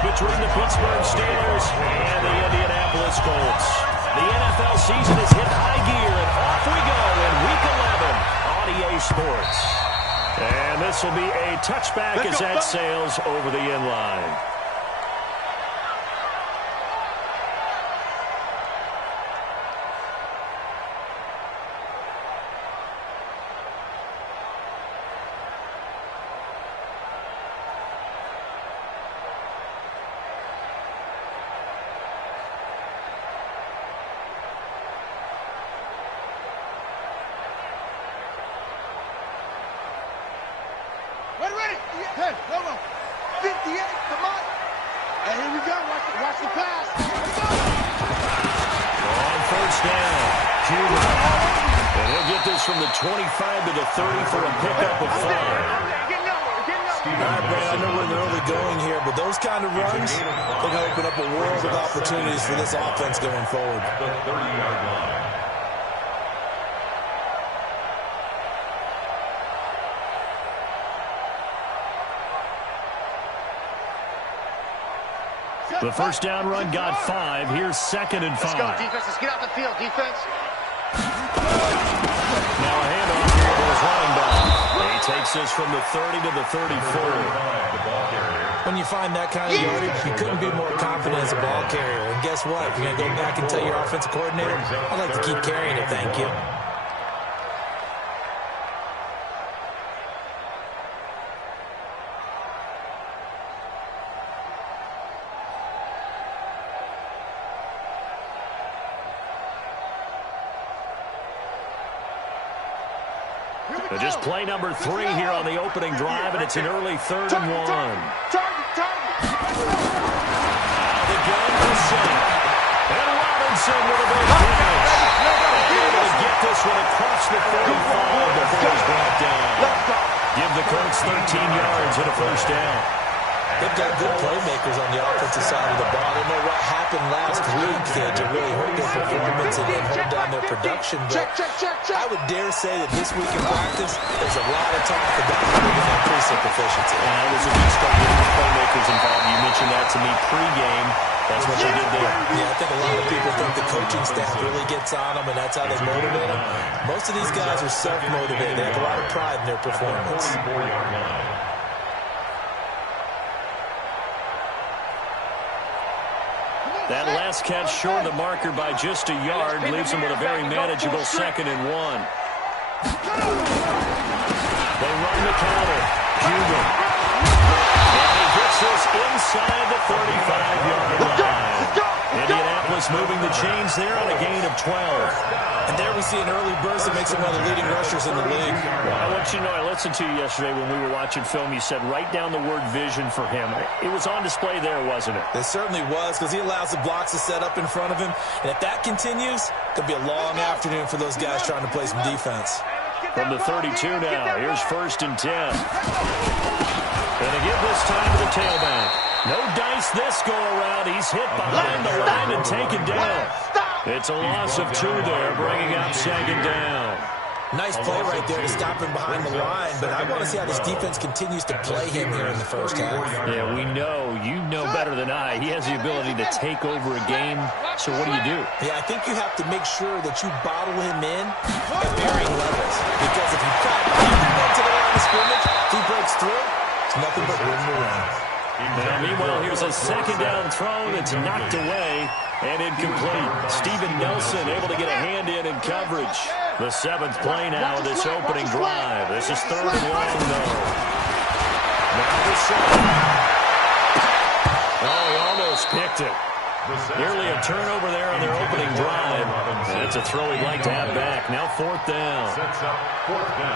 between the Pittsburgh Steelers and the Indianapolis Colts. The NFL season has hit high gear, and off we go in Week 11 on EA Sports. And this will be a touchback as that sails over the end line. Ready? Hey, come on. 58, come on. And here we go. Watch the pass. On first down, Cuban. And he'll get this from the 25 to the 30 for a pickup of 5. All right, Brad, I know we're in the early going here, but those kind of runs, they're going to open up a world of opportunities for this offense going forward. The 30-yard line. The first down run got 5. Here's 2nd and 5. Let's go, defense. Let's get out the field, defense. Now a handoff here to his running back. He takes this from the 30 to the 34. When you find that kind of yardage, you couldn't be more confident as a ball carrier. And guess what? You're going to go back and tell your offensive coordinator, I'd like to keep carrying it, thank you. Just play number 3 here on the opening drive, and it's an early 3rd and 1. Now the gun for Sink. And Robinson with a big finish. Able to get this one across the 45 before he's brought down. Give the Colts 13 yards and a first down. They've got good playmakers on the offensive side of the ball. I don't know what happened last week to really hurt their performance and hold down their production. But I would dare say that this week in practice, there's a lot of talk about how they're going to increase their proficiency. It was a good start getting the playmakers involved. You mentioned that to me pregame. That's what they did there. Yeah, I think a lot of people think the coaching staff really gets on them, and that's how they motivate them. Most of these guys are self-motivated. They have a lot of pride in their performance. That last catch short of the marker by just a yard leaves him with a very manageable 2nd and 1. They run the counter. Cuban. And he gets this inside the 35-yard line. Indianapolis moving the chains there on a gain of 12. And there we see an early burst that makes him one of the leading rushers in the league. Well, I want you to know, I listened to you yesterday when we were watching film. You said write down the word vision for him. It was on display there, wasn't it? It certainly was, because he allows the blocks to set up in front of him. And if that continues, it could be a long afternoon for those guys trying to play some defense. From the 32 now, here's 1st and 10. And again this time to the tailback. No dice this go-around. He's hit behind the line and taken down. It's a loss of 2 there, bringing up 2nd down. Nice play right there to stop him behind the line, but I want to see how this defense continues to play him here in the first half. Yeah, we know. You know better than I. He has the ability to take over a game, so what do you do? Yeah, I think you have to make sure that you bottle him in at varying levels, because if you cut him to the line of scrimmage, if he breaks through, it's nothing but room to run. Now, meanwhile, here's a 2nd down throw that's knocked away and incomplete. Steven Nelson able to get a hand in coverage. The 7th play now of this opening drive. This is 3rd and long, though. Now the 7th. Oh, he almost picked it. Nearly a turnover there on their opening drive. And it's a throw he'd like to have back. Now 4th down.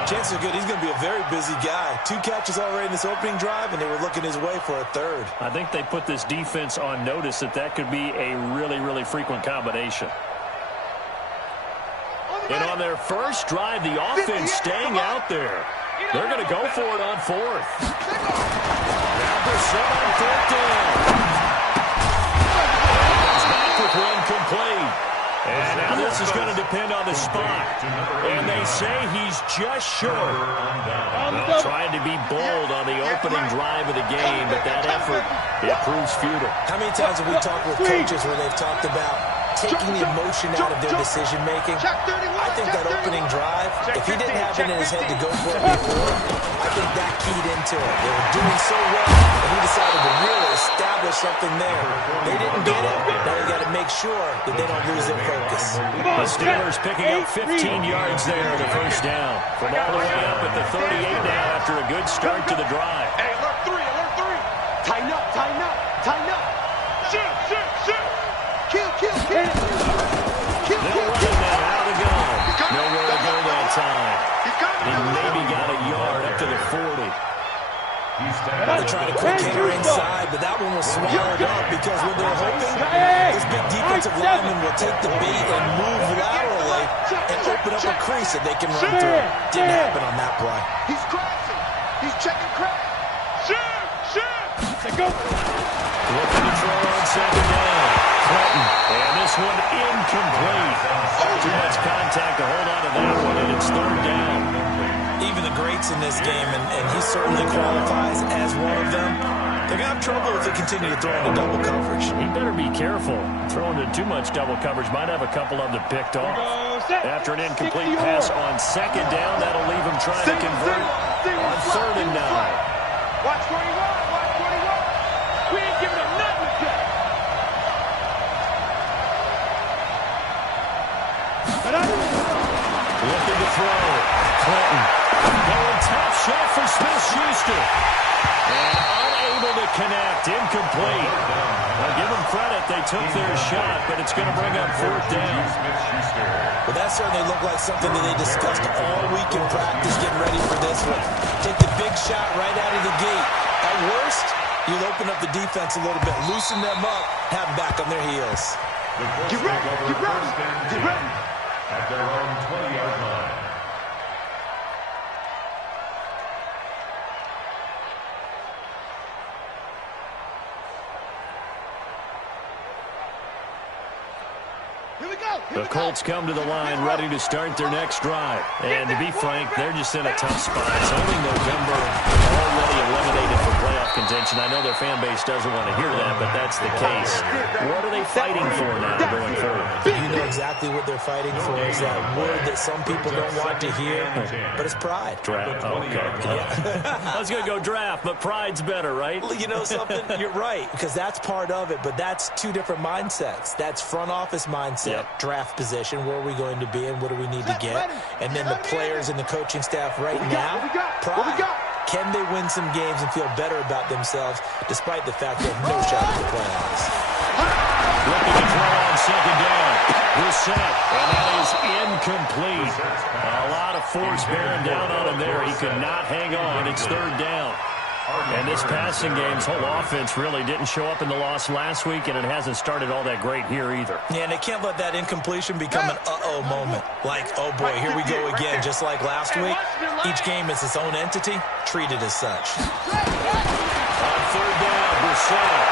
Chances are good. He's going to be a very busy guy. 2 catches already in this opening drive, and they were looking his way for a 3rd. I think they put this defense on notice that could be a really, really frequent combination. And on their first drive, the offense staying out there. They're going to go for it on 4th. Now Brissett on 4th down. With one complete. And now this is going to do depend on the spot. And they say he's just short. Well, trying to be bold on the opening drive of the game, but that effort, it proves futile. How many times have we talked with coaches where they've talked about taking the emotion out of their decision-making? I think that opening drive, if he didn't have it in his head to go for it before, I think that keyed into it. They were doing so well, and he decided to really establish something there. They didn't get it. Now they got to make sure that they don't lose their focus. The Steelers picking up 15 yards there on the first down. From all the way up at the 38 now after a good start to the drive. Hey, alert three, alert three. Tighten up, tighten up, tighten up. Shoot, shoot, shoot. Kill, kill, kill. Kill, They're running now out of the gun. Nowhere to go that time. He maybe got a yard up to the 40. They're trying to quick hitter inside, but that one was swallowed up because when they're hoping this big defensive lineman will take the beat and move laterally and open up a crease that they can run through. Didn't happen on that play. He's crashing. He's checking crash. Shoot, shoot. Go. Looking to throw on second down. Clinton. And this one incomplete. Too much contact to hold on to that one, and it's third down. Even the greats in this game, and he certainly qualifies as one of them, they're going to have trouble if they continue to throw into double coverage. He better be careful. Throwing into too much double coverage might have a couple of them picked off. After an incomplete pass on second down, that'll leave him trying to convert on third and 9. Watch 41, watch 41. We ain't giving him nothing yet. Looking to throw. Clinton. Going top shot for Smith-Schuster. And unable to connect. Incomplete. Now give them credit. They took their shot, but it's going to bring up fourth down. Well, that certainly looked like something that they discussed all week in practice, getting ready for this one. Take the big shot right out of the gate. At worst, you'll open up the defense a little bit, loosen them up, have them back on their heels. Get ready, get ready, get ready. At their own 20-yard line. The Colts come to the line ready to start their next drive. And to be frank, they're just in a tough spot. It's only November, already eliminated from playoff contention. I know their fan base doesn't want to hear that, but that's the case. What are they fighting for now going forward? You know exactly what they're fighting for. Is that word that some people don't want to hear, but it's pride. Draft. Okay. I was going to go draft, but pride's better, right? You know something? You're right, because that's part of it, but that's two different mindsets. That's front office mindset, draft position, where are we going to be and what do we need to get? And then the players and the coaching staff right now, pride. Can they win some games and feel better about themselves despite the fact they have no shot at the playoffs? Looking to throw on second down. Brissett, and that is incomplete. A lot of force bearing down on him there. He could not hang on. It's third down. And this passing game's whole offense really didn't show up in the loss last week, and it hasn't started all that great here either. Yeah, and they can't let that incompletion become an uh-oh moment. Like, oh boy, here we go again, just like last week. Each game is its own entity, treated as such. On third down, Brissett.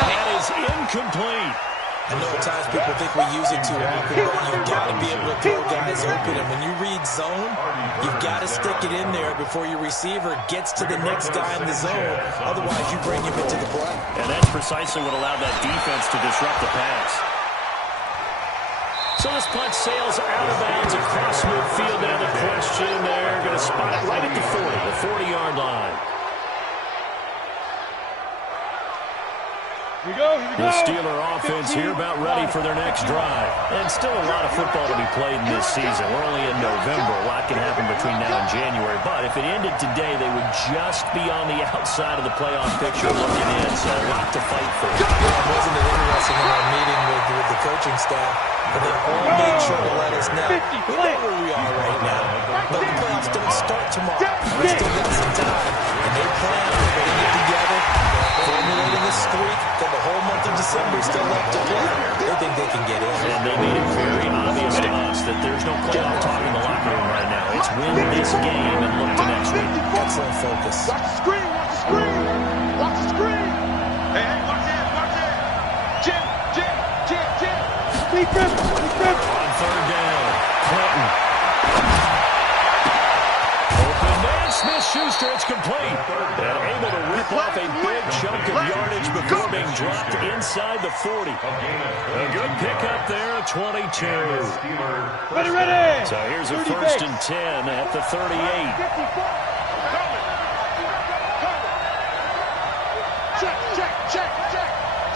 That is incomplete. I know at times people think we use it too often, but you've got to be able to throw guys open. And when you read zone, you've got to stick it in there before your receiver gets to the next guy in the zone. Otherwise, you bring him into the play. And that's precisely what allowed that defense to disrupt the pass. So this punt sails out of bounds across midfield. Now the question, they're going to spot it right at the 40, the 40-yard line. Here we go, here we go. The Steeler offense here about ready for their next drive. And still a lot of football to be played in this season. We're only in November. A lot can happen between now and January. But if it ended today, they would just be on the outside of the playoff picture looking in. So a lot to fight for. Wasn't it interesting in our meeting with the coaching staff? But they all made sure to let us know. We know where we are right now. But the playoffs don't start tomorrow. We still got some time. And they plan on putting it together, formulating a streak. Got the whole month of December still left to play. They think they can get in. And they made it very obvious to us that there's no playoff talk in the locker room right now. It's win this game and look to next week. Excellent focus. Watch the screen, watch the screen. Watch the screen. Hey, watch it, watch it. Jim. complete. And able to rip off a big chunk of yardage before being dropped inside the 40. A good pickup there, 22. Ready. So here's a 1st and 10 at the 38.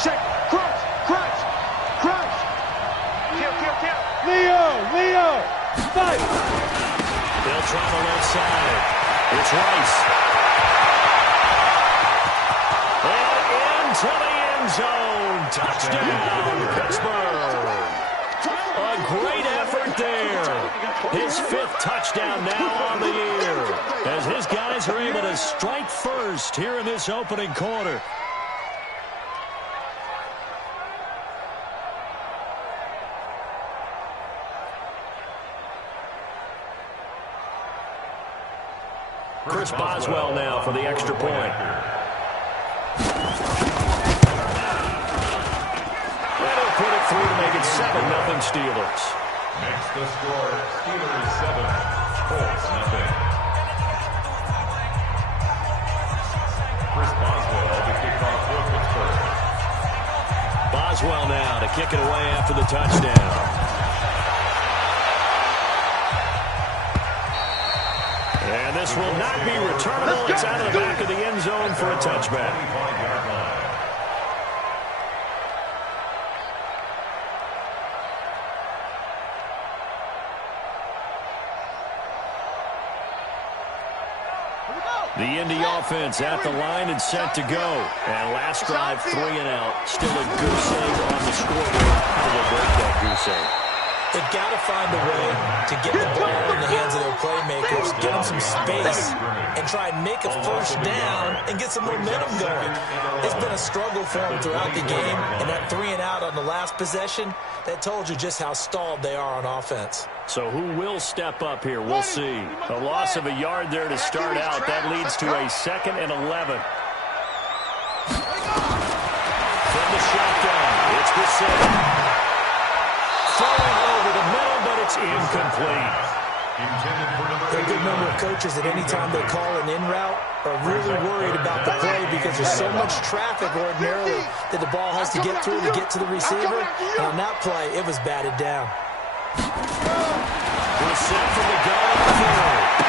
Check. Crunch. Kill. Leo. Fight. They'll try the left side. It's Rice. And into the end zone. Touchdown, Pittsburgh. A great effort there. His 5th touchdown now on the year, as his guys are able to strike first here in this opening quarter. Chris Boswell now for the extra point. That'll put it through to make it 7-0 Steelers. Makes the score Steelers 7, Colts 0. Chris Boswell to kick off for Pittsburgh. Boswell now to kick it away after the touchdown. And this will not be returnable. It's out of the back of the end zone for a touchback. The Indy offense at the line and set to go. And last drive, 3 and out. Still a goose egg on the scoreboard. How do they break that goose egg? They've got to find a way to get the ball in the hands of their playmakers, get them some space, and try and make a first down and get some momentum going. It's been a struggle for them throughout the game, and that 3 and out on the last possession, that told you just how stalled they are on offense. So who will step up here? We'll see. A loss of a yard there to start out. That leads to a 2nd and 11. From the shotgun, it's Brissett. Throwing over the middle, but it's incomplete. There are a good number of coaches that any time they call an in route are really worried about the play because there's so much traffic ordinarily that the ball has to get through to get to the receiver. And on that play, it was batted down. Brissett from the gun on the third.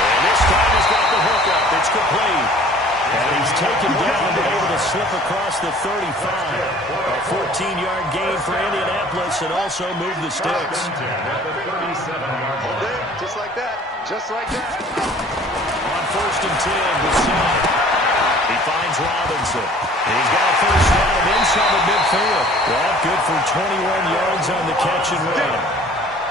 And this time he's got the hook up. It's complete. And he's taken down and able to slip across the 35. A 14-yard gain for Indianapolis and also move the sticks. Just like that. On 1st and 10, Brissett. He finds Robinson. And he's got a first down inside the midfield. Well, good for 21 yards on the catch and run.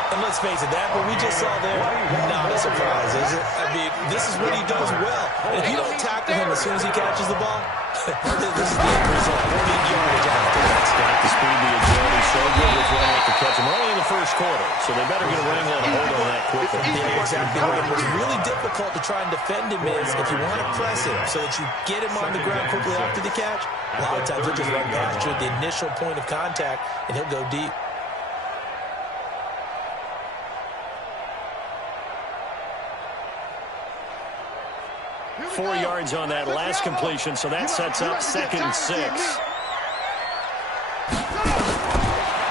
And let's face it, that what we just saw there, not a surprise, is it? I mean, this is what he does well. And if you don't tackle him as soon as he catches the ball, this is the end result. Big yardage after that. Got the speed, the agility, so good with running at the catch. And we're only in the first quarter, so they better get a wrangle and a hold on that quickly. Yeah, exactly right. What's really difficult to try and defend him is if you want to press him so that you get him on the ground quickly after the catch, a lot of times he'll just run past you at the initial point of contact, and he'll go deep. 4 yards on that last completion, so that sets up 2nd and 6.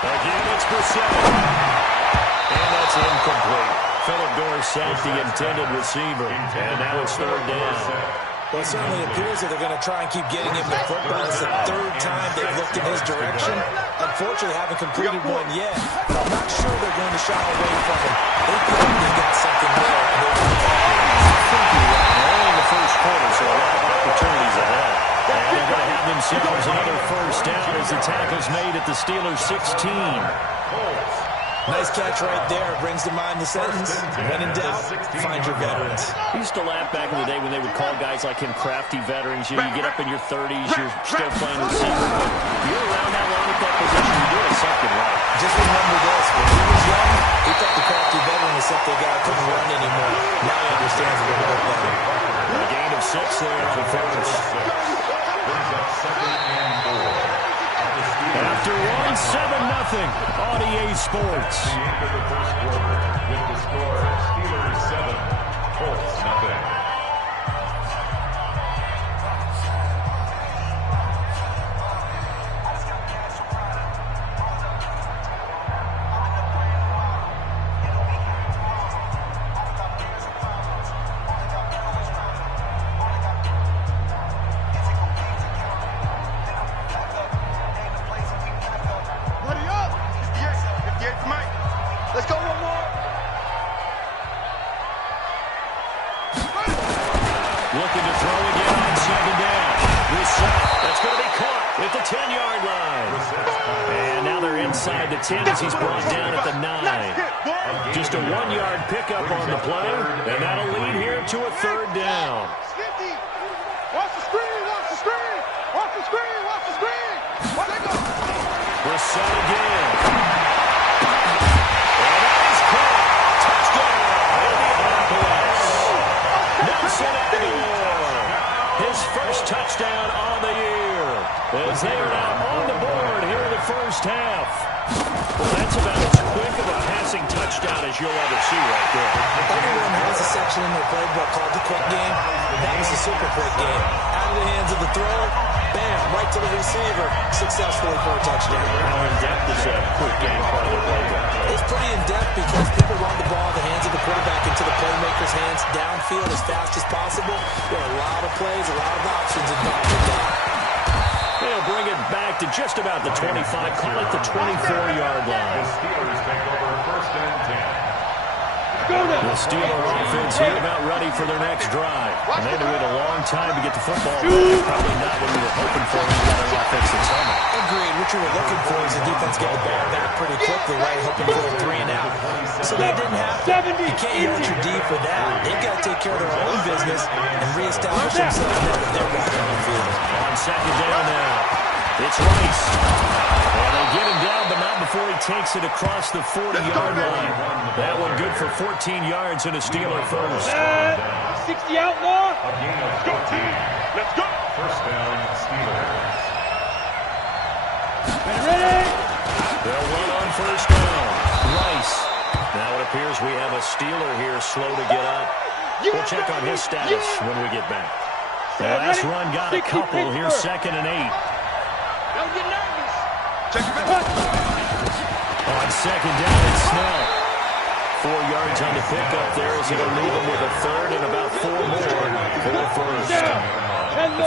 Again, it's Brissett. And that's incomplete. Philip Dorsett, the intended receiver. And now it's 3rd down. Well, it certainly appears that they're going to try and keep getting him the football. It's the 3rd time they've looked in his direction. Unfortunately, haven't completed one yet. But I'm not sure they're going to shy away from him. They feel like they've got something there. Only in the first quarter, so a lot of opportunities ahead. And they're going to have themselves another first down as the tackle's made at the Steelers' 16. Nice catch right there. Brings to mind the sentence, when in doubt, find your veterans. I used to laugh back in the day when they would call guys like him crafty veterans. You get up in your 30s, you're still playing receiver. But you're around that long at that position, you're doing something right. Just remember this. When he was young, he thought the crafty veteran was something guy couldn't run anymore. Now he understands a little bit better. A gain of 6 there on first. After 1-7-0 on EA Sports. The end of the first quarter with the score Steelers 7, Colts 0. 10 as he's brought down at the 9. Just a 1-yard pickup on the play, and that'll lead here to a third down. Watch the screen, watch the screen, watch the screen, watch the screen. We're set again. And that is caught. Touchdown, Indianapolis. Nelson Aguilar. His first touchdown on the year. As they are now on the board here in the first half. Well, that's about as quick of a passing touchdown as you'll ever see right there. Everyone has a section in their playbook called the quick game. That was a super quick game. Out of the hands of the thrower, bam, right to the receiver, successfully for a touchdown. How in-depth is that quick game part of the playbook? It's pretty in-depth because people run the ball in the hands of the quarterback into the playmaker's hands downfield as fast as possible. There are a lot of plays, a lot of options involved with that. They'll bring it back to just about the 25, call it the 24-yard line. The Steelers take over first and 10. The Steeler offense here about ready for their next drive. And they had to wait a long time to get the football back. Probably not what we were hoping for when we got our offense in summer. Agreed. What you were looking for is the defense get the ball back pretty quickly, right? Hoping for a 3 and out. So that didn't happen. You can't yell at your D for that. They've got to take care of their own business and reestablish themselves now that they're back on the field. On second down now, it's Rice. And they get him down, but not before he takes it across the 40-yard line. That one good for 14 yards and a Steeler first. 60 outlaw. Let's go, team. Let's go. First down, Steelers. Ready? They'll run on first down. Rice. Now it appears we have a Steeler here slow to get up. We'll check on his status when we get back. The last run got a couple. Here's second and 8. Don't get nervous. Check your On second down, it's Snell. 4 yards on the pickup there as it'll leave him with a third and about 4 more for the first.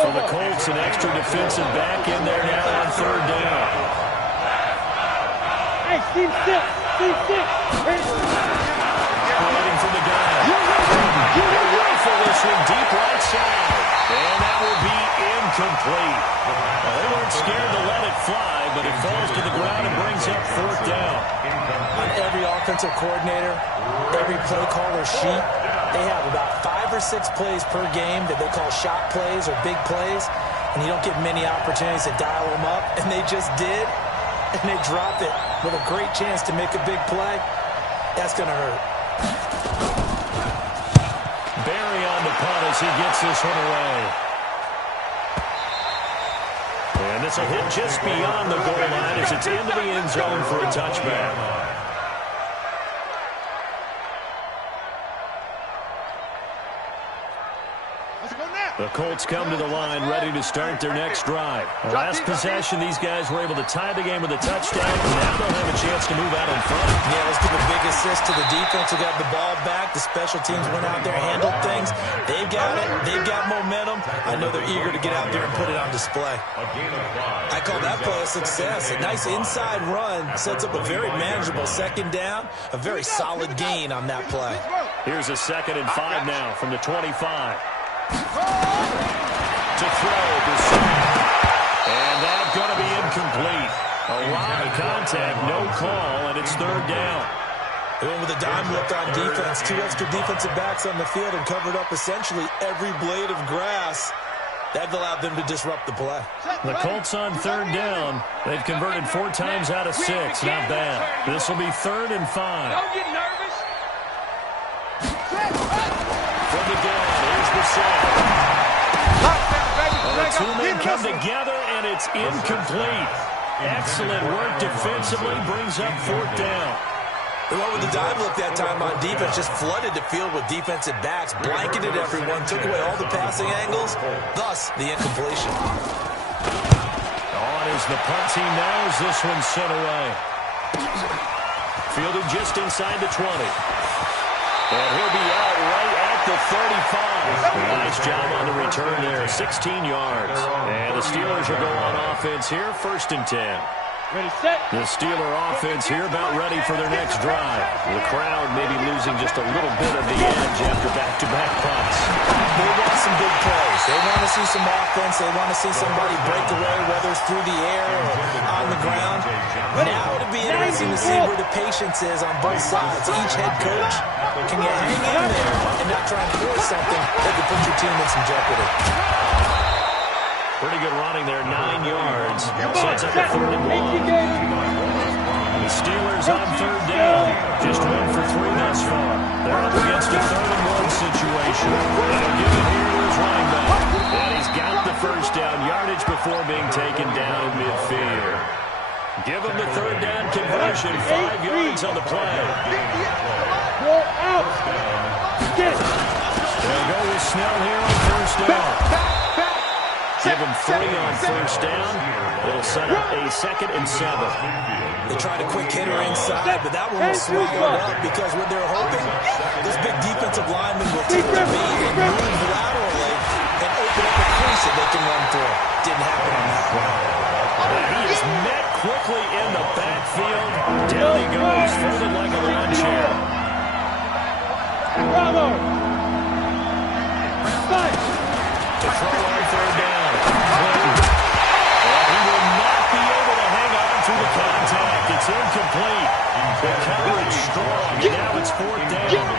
For the Colts, an extra defensive back in there now on third down. Hey, team 6. Team 6. Waiting for the guy. He'll rifle this one deep right side. And that will be incomplete. Well, they weren't scared to let it fly, but it falls to the ground and brings up fourth down. On every offensive coordinator, every play caller sheet, they have about 5 or 6 plays per game that they call shot plays or big plays, and you don't get many opportunities to dial them up, and they just did, and they dropped it with a great chance to make a big play. That's going to hurt. Barry on the punt as he gets this one away. And this will hit just beyond the goal line as it's into the end zone for a touchback. The Colts come to the line ready to start their next drive. The last possession, these guys were able to tie the game with a touchdown. Now they'll have a chance to move out in front. Yeah, let's give a big assist to the defense who got the ball back. The special teams went out there, handled things. They've got it. They've got momentum. I know they're eager to get out there and put it on display. I call that play a success. A nice inside run sets up a very manageable second down. A very solid gain on that play. Here's a 2nd and 5 now from the 25. To throw, and that's going to be incomplete. A lot of contact, no call, and it's third down. They went with a dime look on defense. 2 extra defensive backs on the field and covered up essentially every blade of grass. That allowed them to disrupt the play. The Colts on third down. They've converted 4 times out of 6. Not bad. This will be 3rd and 5. Don't get nervous. From the gun, here's the set. And the 2 men come together, and it's incomplete. Excellent work defensively, brings up 4th down. They went with the dime look that time on defense, just flooded the field with defensive backs, blanketed everyone, took away all the passing angles, thus the incompletion. On as the punt team now as this one's sent away. Fielded just inside the 20. And he'll be out right at the 35. Nice job on the return there, 16 yards. And the Steelers will go on offense here, 1st and 10. Ready, set. The Steeler offense here about ready for their next drive. The crowd may be losing just a little bit of the edge after back-to-back punts. They want some big plays. They want to see some offense. They want to see somebody break away, whether it's through the air or on the ground. Now it'll be interesting to see where the patience is on both sides. Each head coach, can you hang in there and not try and force something that could put your team in some jeopardy? Pretty good running there, 9 yards. Sets up a 3rd and 1. The Steelers on 3rd down. Just 1 for 3 thus far. They're up against a 3rd and 1 situation. They'll give it here to his running back. And he's got the first down yardage before being taken down in midfield. Give him the 3rd down conversion. 5 yards on the play. They'll go with Snell here on 1st down. Give him 3 on 1st down. It'll set up a 2nd and 7. They tried a quick hitter inside, but that one will swing on up because what they're hoping, this big defensive lineman will take the beat and move laterally and open up a crease that they can run through. Didn't happen on that one. He is met quickly in the backfield. Down he goes, folded like a lawn chair. Bravo. To throw on 3rd down. And he will not be able to hang on through the contact. It's incomplete. The coverage strong, and now it's 4th down.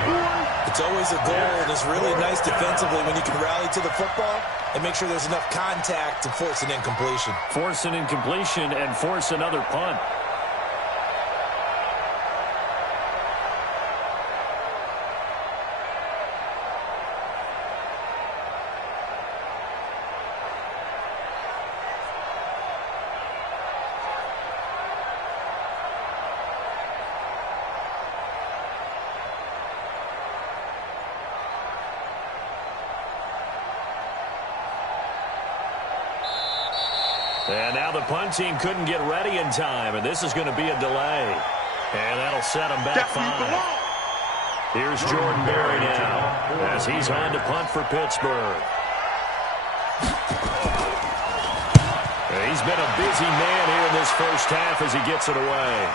It's always a goal, and it's really nice defensively when you can rally to the football and make sure there's enough contact to force an incompletion. Force an incompletion and force another punt. And now the punt team couldn't get ready in time, and this is going to be a delay. And that'll set them back 5. Here's Jordan Berry now as he's on to punt for Pittsburgh. He's been a busy man here in this first half as he gets it away.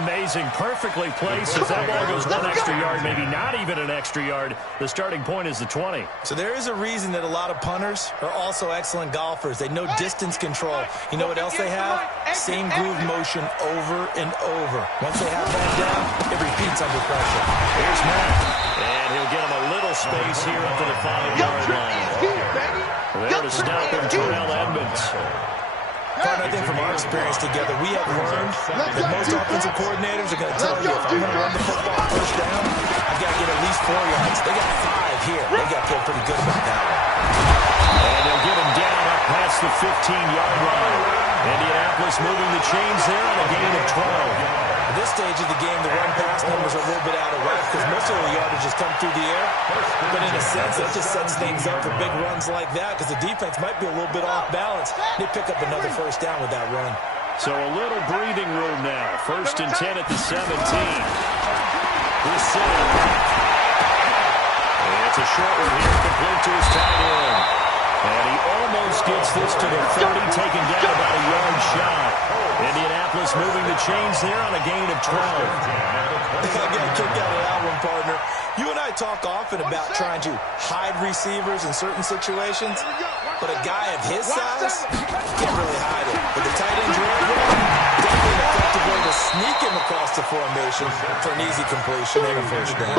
Amazing, perfectly placed as that ball goes 1 extra yard, maybe not even an extra yard. The starting point is the 20. So there is a reason that a lot of punters are also excellent golfers. They know distance control. You know what else they have? Same groove motion over and over. Once they have that down, it repeats under pressure. Here's Matt. And he'll get him a little space here up to the 5-yard line. There to stop him, Terrell Edmonds. Partner, I think from our experience together, we have learned that most offensive coordinators are going to tell you, if I'm going to run the football 1st down, I've got to get at least 4 yards. They got 5 here. They got to feel pretty good about that one. And they'll get him down up past the 15-yard line. Indianapolis moving the chains there on a gain of 12. At this stage of the game, the run-pass numbers are a little bit out of whack because most of the yardage has come through the air. But in a sense, that just sets things up for big runs like that because the defense might be a little bit off balance. They pick up another 1st down with that run. So a little breathing room now. 1st and 10 at the 17. This it's a short one here, complete to his tight end. And he almost gets this to the 30, taken down about a yard shy. Indianapolis moving the chains there on a gain of 12. I got a kick out of that one, partner. You and I talk often about trying to hide receivers in certain situations, but a guy of his size can't really hide it. With the tight end definitely an effective way to sneak him across the formation for an easy completion and a 1st down.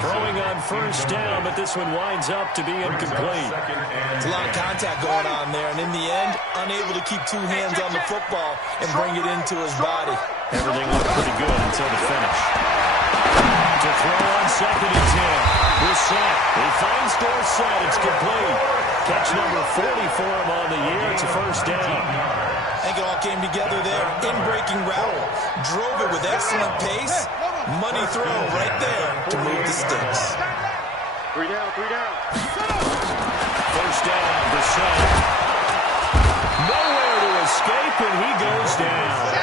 Throwing on 1st down, but this one winds up to be incomplete. There's a lot of contact going on there, and in the end, unable to keep 2 hands on the football and bring it into his body. Everything looked pretty good until the finish. To throw on 2nd and 10. Brissett. He finds Dorsett. It's complete. Catch number 40 for him on the year. It's a 1st down. I think it all came together there. In-breaking route. Drove it with excellent pace. Money throw right there to move the sticks. 3 down, 3 down. 1st down, Brissett. Nowhere to escape, and he goes down.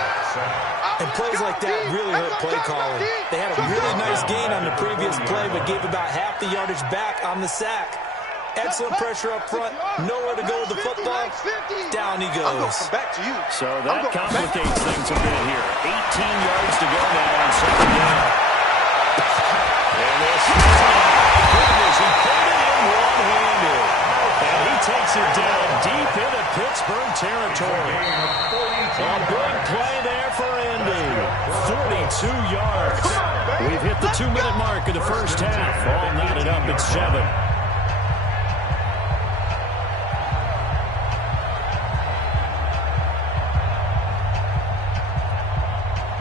And plays like that really hurt play calling. They had a really nice gain on the previous play, but gave about half the yardage back on the sack. Excellent pressure up front. Nowhere to go with the football. Down he goes. Back to you. So that complicates things a bit here. 18 yards to go now on second down. And this is goodness, he put it in one-handed. And he takes it down deep into Pittsburgh territory. A big play there for Indy. 42 yards. We've hit the 2-minute mark in the first half. All knotted up at 7.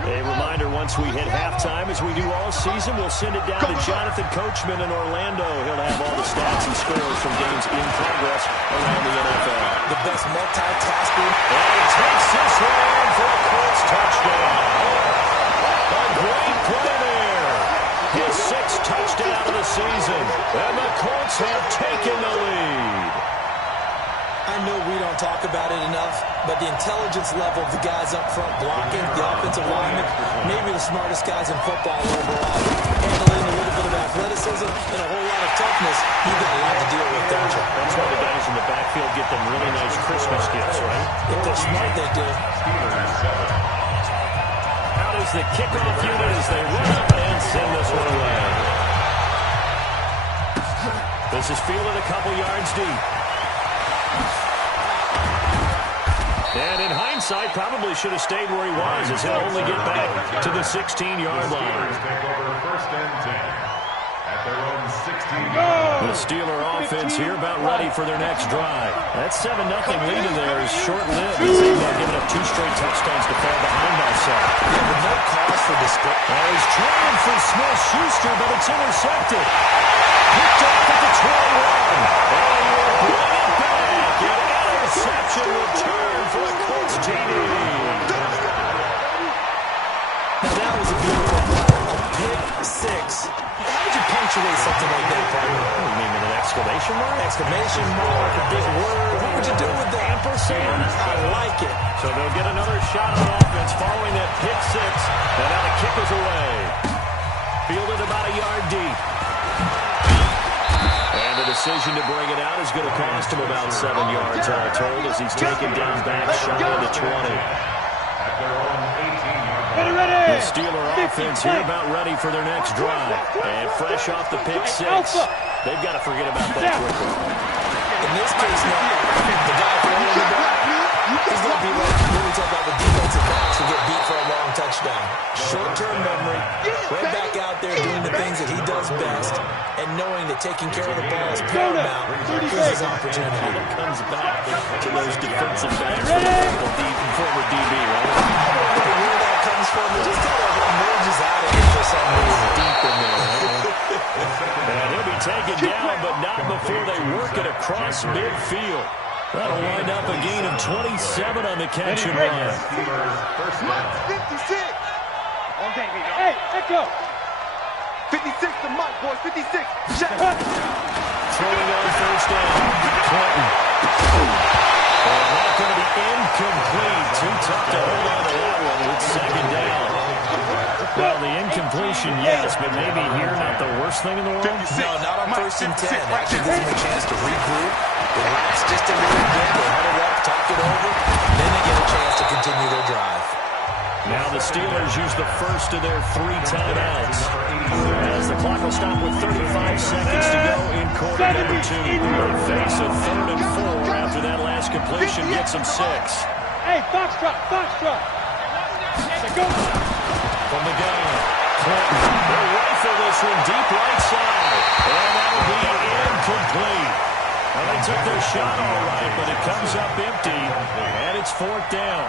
A reminder, once we hit halftime, as we do all season, we'll send it down to Jonathan Coachman in Orlando. He'll have all the stats and scores from games in progress around the NFL. The best multitasker. And he takes this one for a Colts touchdown. A great play there. His 6th touchdown of the season. And the Colts have taken the lead. I know we don't talk about it enough, but the intelligence level of the guys up front blocking, the offensive linemen, maybe the smartest guys in football overall. Handling a little bit of athleticism and a whole lot of toughness. You've got a lot to deal with, don't you? That's why the guys in the backfield get them really nice Christmas gifts, right? If they're smart, they do. Out is the kickoff unit as they run up and send this one away. This is fielded a couple yards deep. And in hindsight, probably should have stayed where he was, as he'll only get back to the 16-yard line. Take over 1st and 10 at their own 16-yard. The Steeler offense here about ready for their next drive. That 7-0 lead in there is short-lived. They've given up 2 straight touchdowns to fall behind by 7. Yeah, but no cause for despair. He's trying for Smith-Schuster, but it's intercepted. Picked off at the 21. And he will bring it back. An interception return for a Colts TD. Now that was a beautiful play. A pick 6. How would you punctuate something like that, partner? You mean with an exclamation mark? Exclamation mark, a big word. What would you do with that? Ampersand? I like it. So they'll get another shot on offense following that pick 6. And now the kick is away. Fielded about a yard deep. And the decision to bring it out is going to cost him about 7 yards all told, as he's taken down back shy of the 20. At their own 18-yard line. The Steeler offense here about ready for their next drive. And fresh off the pick 6, they've got to forget about that quickly. In this case now, the guy throwing the ball, he's going to be like when we talk about the defensive backs who get beat for a long touchdown. Short-term memory, right back out there doing the things that he does best, and knowing that taking care of the ball is paramount is his opportunity. It comes back to those defensive backs from former DB, right? I don't know where that comes from. It just kind of emerges out of it for some reason. Deep in there. And he'll be taken down, but not before they work it across midfield. That'll wind up a gain of 27 on the catch and run. 56. Hey, echo. 56 to Mike, boys. 56. Check. Throwing on first down. Clinton. And that's going to be incomplete. Too tough to hold on to that one. It's second down. Well, the incompletion, yes, but maybe here not the worst thing in the world. No, not on 1st and 10. Actually gives them a chance to regroup, relax just a little bit, they huddle up, talk it over, then they get a chance to continue their drive. Now the Steelers use the first of their 3 timeouts, as the clock will stop with 35 seconds to go in quarter number 2. They face a 3rd and 4 after that last completion gets them 6. Hey, foxtrot. Go. From the gun, Clinton. They'll rifle this one deep right side. And that'll be incomplete. Well, they took their shot all right, but it comes up empty. And it's 4th down.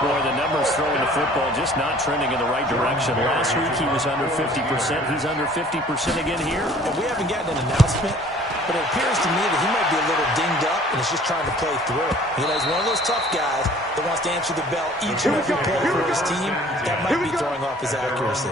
Boy, the numbers throwing the football just not trending in the right direction. Last week he was under 50%. He's under 50% again here. And we haven't gotten an announcement, but it appears to me that he might be a little dinged up and is just trying to play through it. You know, he's one of those tough guys that wants to answer the bell each and every play for his team. That might be throwing off his accuracy.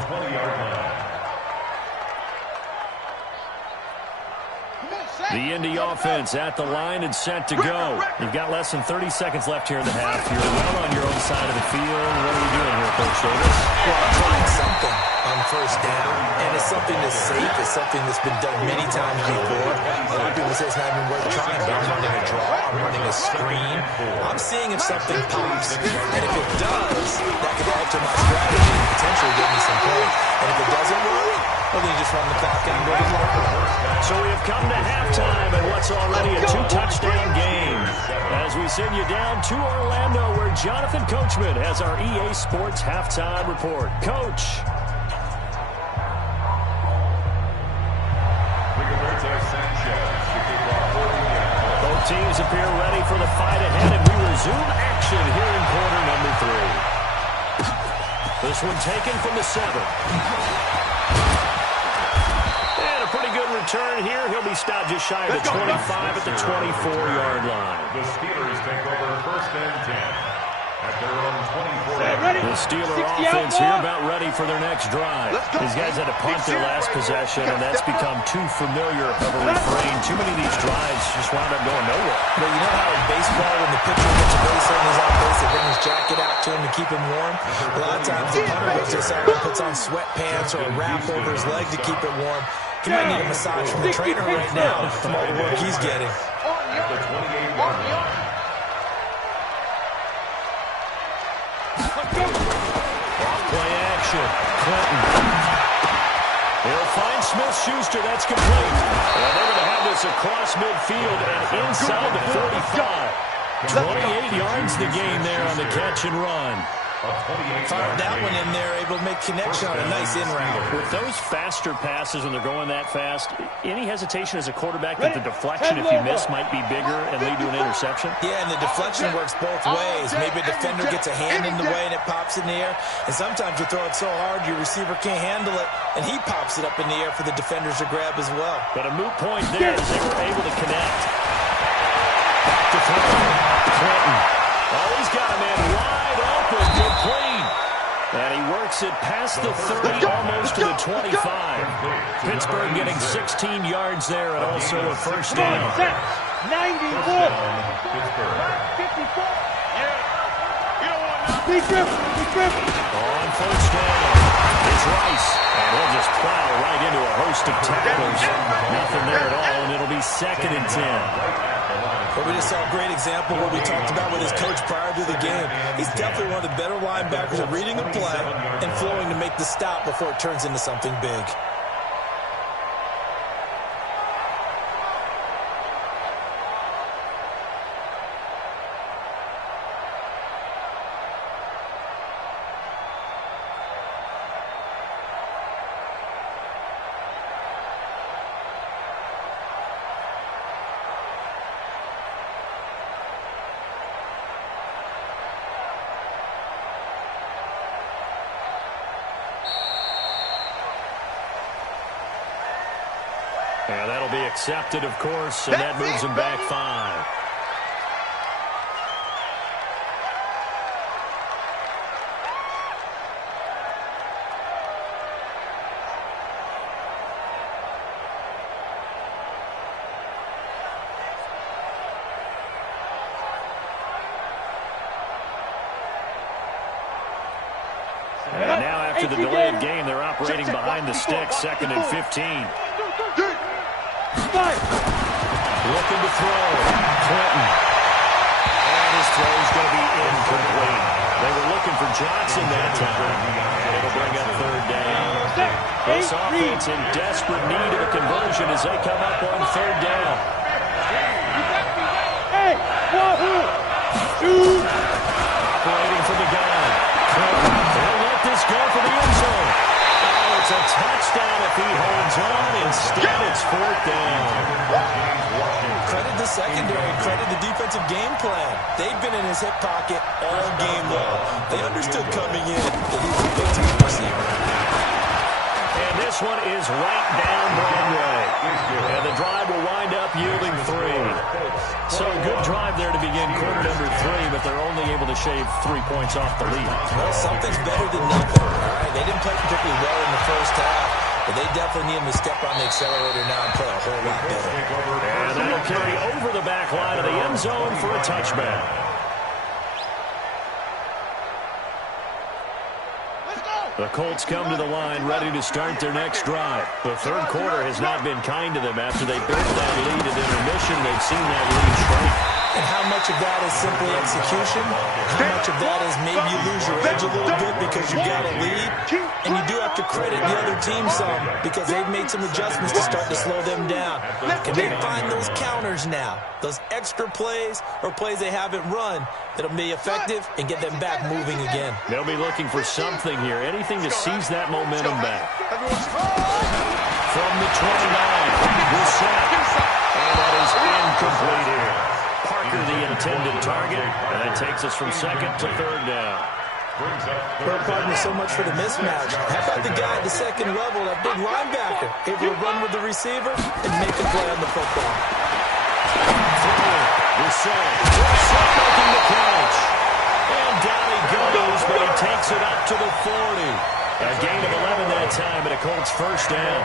The Indy offense at the line and set to go. You've got less than 30 seconds left here in the half. You're well on your own side of the field. What are we doing here, Coach Davis? Well, I'm trying something. on first down. And it's something that's safe. It's something that's been done many times before. A lot of people say it's not even worth trying, but I'm running a draw. I'm running a screen. I'm seeing if something pops. And if it does, that could alter my strategy and potentially get me some points. And if it doesn't work, well, then you just run the clock out and go to the locker room. So we have come to halftime in what's already a 2-touchdown game. As we send you down to Orlando, where Jonathan Coachman has our EA Sports halftime report. Coach. Both teams appear ready for the fight ahead, and we resume action here in quarter number 3. This one taken from the 7. And a pretty good return here. He'll be stopped just shy of the 25 at the 24-yard line. The Steelers take over first and 10 at their own 24. The Steeler offense here about ready for their next drive. These guys had to punt their last possession, and that's become too familiar of a refrain. Too many of these drives just wound up going nowhere. But you know how in baseball, when the pitcher gets a base and he's on base, they bring his jacket out to him to keep him warm? A lot of times the punter goes to the side and puts on sweatpants or a wrap over his leg to keep it warm. He might need a massage from the trainer right now from all the work he's getting. At the 28-yard line. Play action. Clinton. He'll find Smith-Schuster. That's complete. And they're going to have this across midfield and inside the 45. 28 yards the gain there on the catch and run. Fired that one in there, able to make connection on a nice in-route. With those faster passes when they're going that fast, any hesitation as a quarterback that the deflection, if you miss, might be bigger and lead to an interception? Yeah, and the deflection works both ways. Maybe a defender gets a hand in the way and it pops in the air. And sometimes you throw it so hard your receiver can't handle it, and he pops it up in the air for the defenders to grab as well. But a moot point there as they were able to connect. Back to throw. Clinton. Oh, he's got a man wide open, complete. And he works it past the 30, almost to the 25. Pittsburgh getting 16 yards there and also a first down. 91. 54. On first down, it's Rice. And he'll just plow right into a host of tacklers. Nothing there at all, and it'll be 2nd and 10. But we just saw a great example of what we talked about with his coach prior to the game. He's definitely one of the better linebackers at reading a play and flowing to make the stop before it turns into something big. Yeah, that'll be accepted, of course, and that moves him back 5. And now after the delayed game, they're operating behind the sticks, 2nd and 15. Looking to throw. Clinton. And his throw is going to be incomplete. They were looking for Johnson that time. It'll bring up 3rd down. This offense in desperate need of a conversion as they come up on 3rd down. Hey, Operating from the gun. Clinton. They'll let this go for the end zone. Oh, it's a touchdown if he holds on. Instead, it's 4th down. Credit the secondary, credit the defensive game plan. They've been in his hip pocket all game long. They understood coming in that he was a big time receiver. And this one is right down Broadway. And the drive will wind up yielding 3. So a good drive there to begin quarter number 3, but they're only able to shave 3 points off the lead. Well, something's better than nothing. All right, they didn't play particularly well in the first half, but they definitely need him to step on the accelerator now and play a whole lot better. And that'll carry over the back line of the end zone for a touchback. The Colts come to the line ready to start their next drive. The third quarter has not been kind to them after they built that lead at intermission. They've seen that lead shrink. And how much of that is simply execution? How much of that is maybe you lose your edge a little bit because you got a lead? And you do have to credit the other team some because they've made some adjustments to start to slow them down. Can they find those counters now? Those extra plays or plays they haven't run that'll be effective and get them back moving again? They'll be looking for something here. Anything to seize that momentum back. From the 29, Brissett. And that is incomplete here. Parker the intended target, and that takes us from second to third down. Well, pardon me so much for the mismatch. How about the guy at the second level, that big linebacker, able to run with the receiver and make a play on the football? Brissett making the catch. And down he goes, but he takes it up to the 40. A gain of 11 that time, and a Colts first down.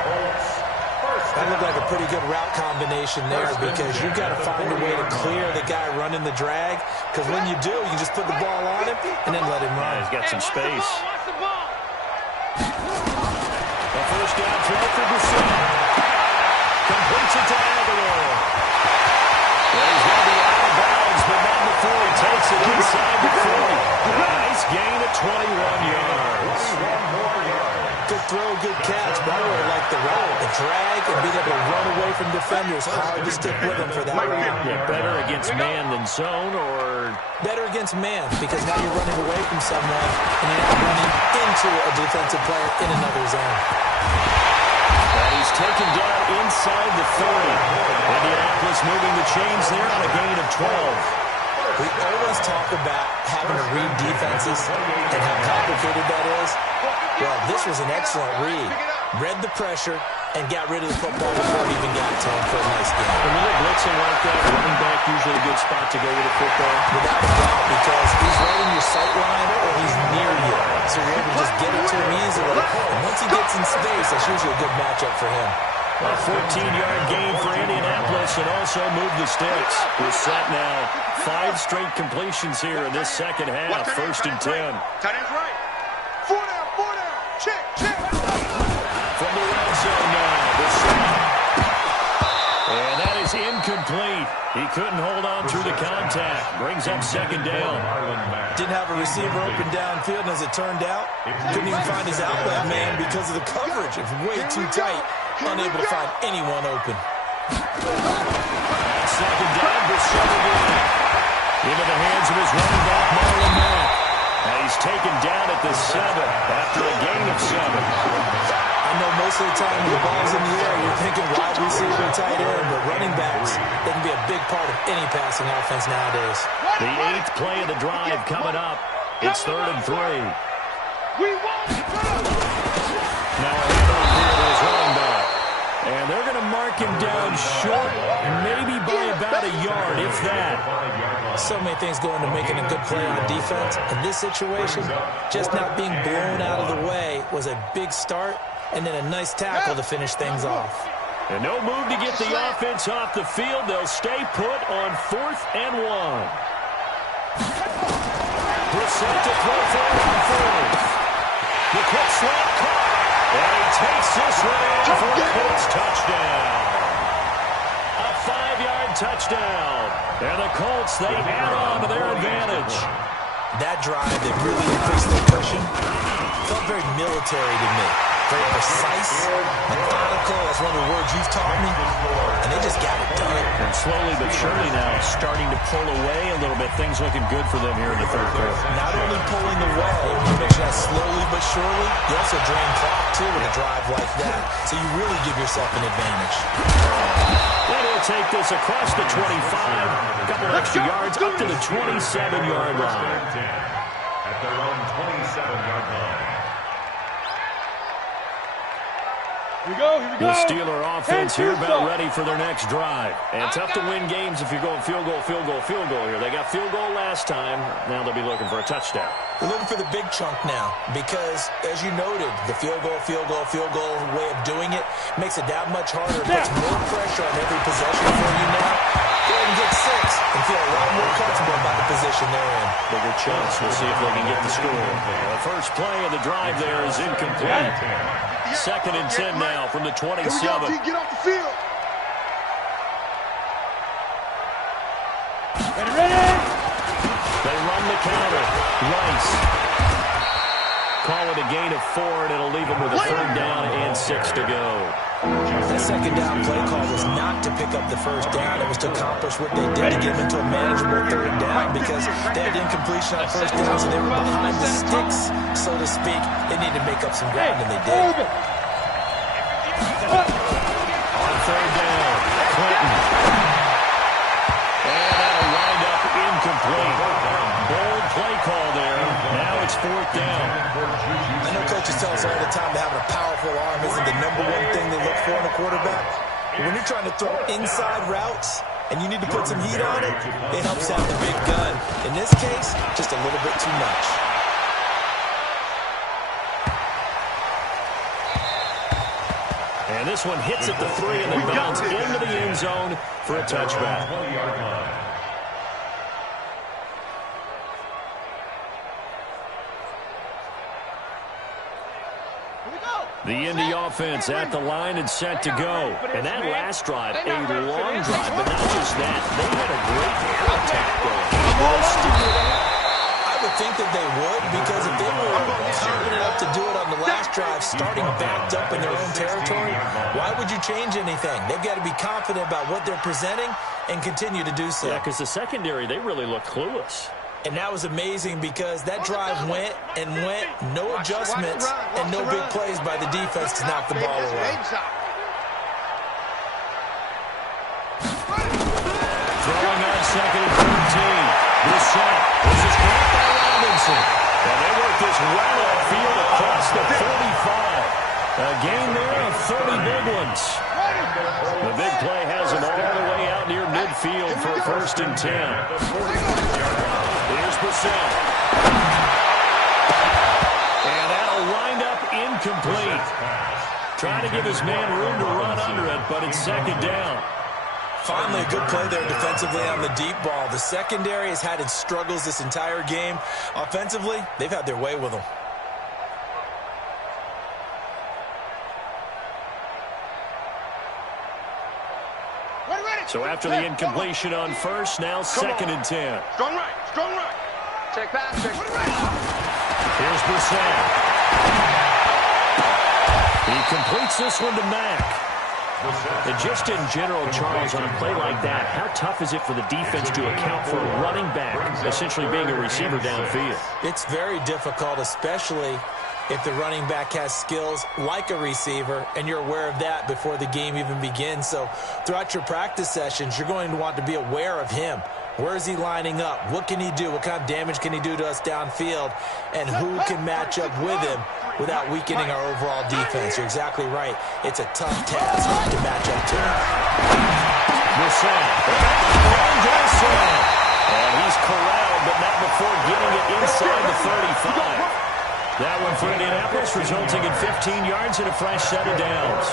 That looked like a pretty good route combination there because you've got to find a way to clear the guy running the drag, because when you do, you can just put the ball on him and then let him run. He's got some space. A first down throw for Brissett. Completes it to Aguilar. Well, he's going to be out of bounds, but not before he takes it inside the 40. Nice gain of 21 yards. Good throw, good catch, but I really like the roll, the drag, and being able to run away from defenders. Hard to stick with him for that reason. Yeah, better against man than zone, or better against man, because now you're running away from someone and you're not running into a defensive player in another zone. And he's taken down inside the 30. Indianapolis moving the chains there on a gain of 12. We always talk about having to read defenses and how complicated that is. Well, this was an excellent read. Read the pressure and got rid of the football before it even got to him for a nice game. When you're blitzing like that, running back usually a good spot to go with the football. Without a doubt, because he's right in your sight line or he's near you. So you're able to just get it to him easily. And once he gets in space, that's usually a good matchup for him. A 14-yard gain for Indianapolis and also move the sticks. We're set now. 5 straight completions here in this second half. First and 10. Tight end's right. 4 down. Check. From the red zone now. And that is incomplete. He couldn't hold on through the contact. Brings up second down. Didn't have a receiver open downfield, and as it turned out, couldn't even find his outlet man because of the coverage. It's way too tight. Unable to find anyone open. Second down, Brissett again. Into the hands of his running back, Marlon Mack. And he's taken down at the 7 after a gain of 7. I know most of the time when the ball's in the air, you're thinking wide receiver, tight end, but running backs, they can be a big part of any passing offense nowadays. The 8th play of the drive coming up. It's 3rd and 3. Now a handoff here to his running back. And they're going to mark him down short, maybe by about a yard, if that. So many things go into making a good play on defense. In this situation, just not being blown out of the way was a big start, and then a nice tackle to finish things off. And no move to get the offense off the field. They'll stay put on 4th and 1. Brissett to throw for on 4th. The quick slant caught. And he takes this one in for a Colts touchdown. A 5-yard touchdown. And the Colts, they add on to their advantage. That drive that really increased their cushion felt very military to me. Very precise, methodical, that's one of the words you've taught me. And they just got it done. And slowly but surely now starting to pull away a little bit. Things looking good for them here in the third quarter. Not only pulling away, you mention that slowly but surely, you also drain clock too with a drive like that. So you really give yourself an advantage. And he'll take this across the 25. A couple extra yards up to the 27-yard line. At their own 27-yard line. Here we go. The Steeler offense here about ready for their next drive. And tough to win games if you're going field goal here. They got field goal last time. Now they'll be looking for a touchdown. We're looking for the big chunk now because, as you noted, the field goal way of doing it makes it that much harder. It puts more pressure on every possession for you now. Go ahead and get 6 and feel a lot more comfortable about the position they're in. bigger chunks. We'll see if they can get the score. The first play of the drive there is incomplete. 2nd and 10 now from the 27. Get off the field. Ready. They run the counter. Rice. Call it a gain of 4, and it'll leave them with a 3rd down and 6 to go. That 2nd down play call was not to pick up the 1st down. It was to accomplish what they did to get them into a manageable 3rd down because they had incompletion on 1st down, so they were behind the sticks, so to speak. They needed to make up some ground, and they did. On 3rd down, Clinton. And that'll wind up incomplete. Bold play call there. Now it's 4th down. I know coaches tell us all the time that having a powerful arm isn't the #1 thing they look for in a quarterback. But when you're trying to throw inside routes and you need to put some heat on it, it helps have the big gun. In this case, just a little bit too much. And this one hits at the 3 and then bounces into the end zone for a touchback. The Indy offense at the line and set to go. And that last drive, a long drive, but not just that. They had a great air attack going. I would think that they would, because if they were confident enough to do it on the last drive, starting backed up in their own territory, why would you change anything? They've got to be confident about what they're presenting and continue to do so. Yeah, because the secondary, they really look clueless. And that was amazing because that drive went and went, no adjustments and no big plays by the defense to knock the ball away. Throwing on 2nd and 13. Brissett. This is caught by Robinson. And they work this well upfield across the 45. A gain there of 30 big ones. The big play has them all the way out near midfield for a 1st and 10. Here's Brissett. And that'll wind up incomplete. Trying to give his man room to run under it, but it's 2nd down. Finally, a good play there defensively on the deep ball. The secondary has had its struggles this entire game. Offensively, they've had their way with them. So after the incompletion on 1st, now 2nd and 10. Strong right, strong right. Check pass, check. Here's Brissett. He completes this one to Mack. And just in general, Charles, on a play like that, how tough is it for the defense to account for a running back essentially being a receiver downfield? It's very difficult, especially if the running back has skills like a receiver, and you're aware of that before the game even begins. So throughout your practice sessions, you're going to want to be aware of him. Where is he lining up? What can he do? What kind of damage can he do to us downfield? And who can match up with him without weakening our overall defense? You're exactly right. It's a tough task to match up to him. And he's corralled, but not before getting it inside the 35. That one for Indianapolis, resulting in 15 yards and a fresh set of downs.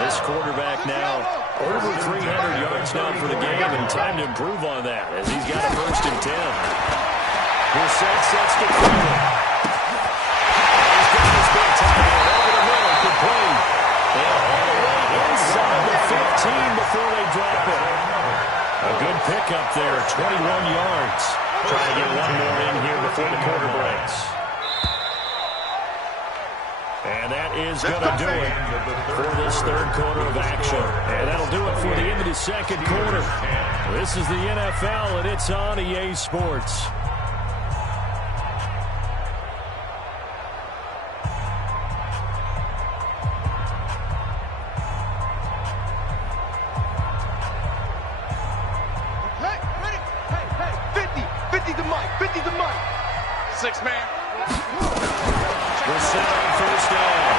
This quarterback now over 300 yards now for the game, and time to improve on that as he's got a 1st and 10. Brissett sets to throw. He's got this big time over the middle, complete. And all the way inside the 15 before they drop it. A good pickup there, 21 yards. Trying to get one more in here before the quarter breaks. And that is going to do it for this 3rd quarter of action. And that'll do it for the end of the 2nd quarter. This is the NFL, and it's on EA Sports. Hey, ready? Hey, 50 the mic, 50 the mic. 6 man. Brissett on 1st down.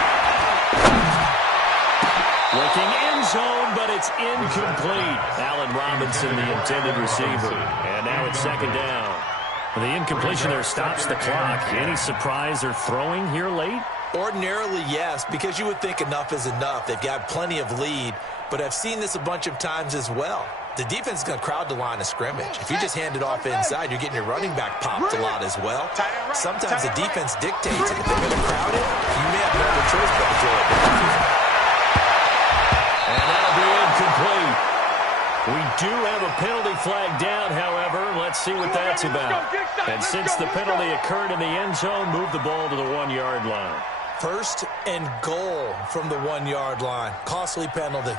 Looking end zone, but it's incomplete. Allen Robinson, the intended receiver. And now it's 2nd down. The incompletion there stops the clock. Any surprise they're throwing here late? Ordinarily, yes, because you would think enough is enough. They've got plenty of lead, but I've seen this a bunch of times as well. the defense is going to crowd the line of scrimmage. If you just hand it off inside, you're getting your running back popped a lot as well. Sometimes the defense dictates it. If they're going to crowd it, you may have no other choice but to throw it downfield. And that'll be incomplete. We do have a penalty flag down, however. Let's see what that's about. And since the penalty occurred in the end zone, move the ball to the 1-yard line. 1st and goal from the 1-yard line. Costly penalty.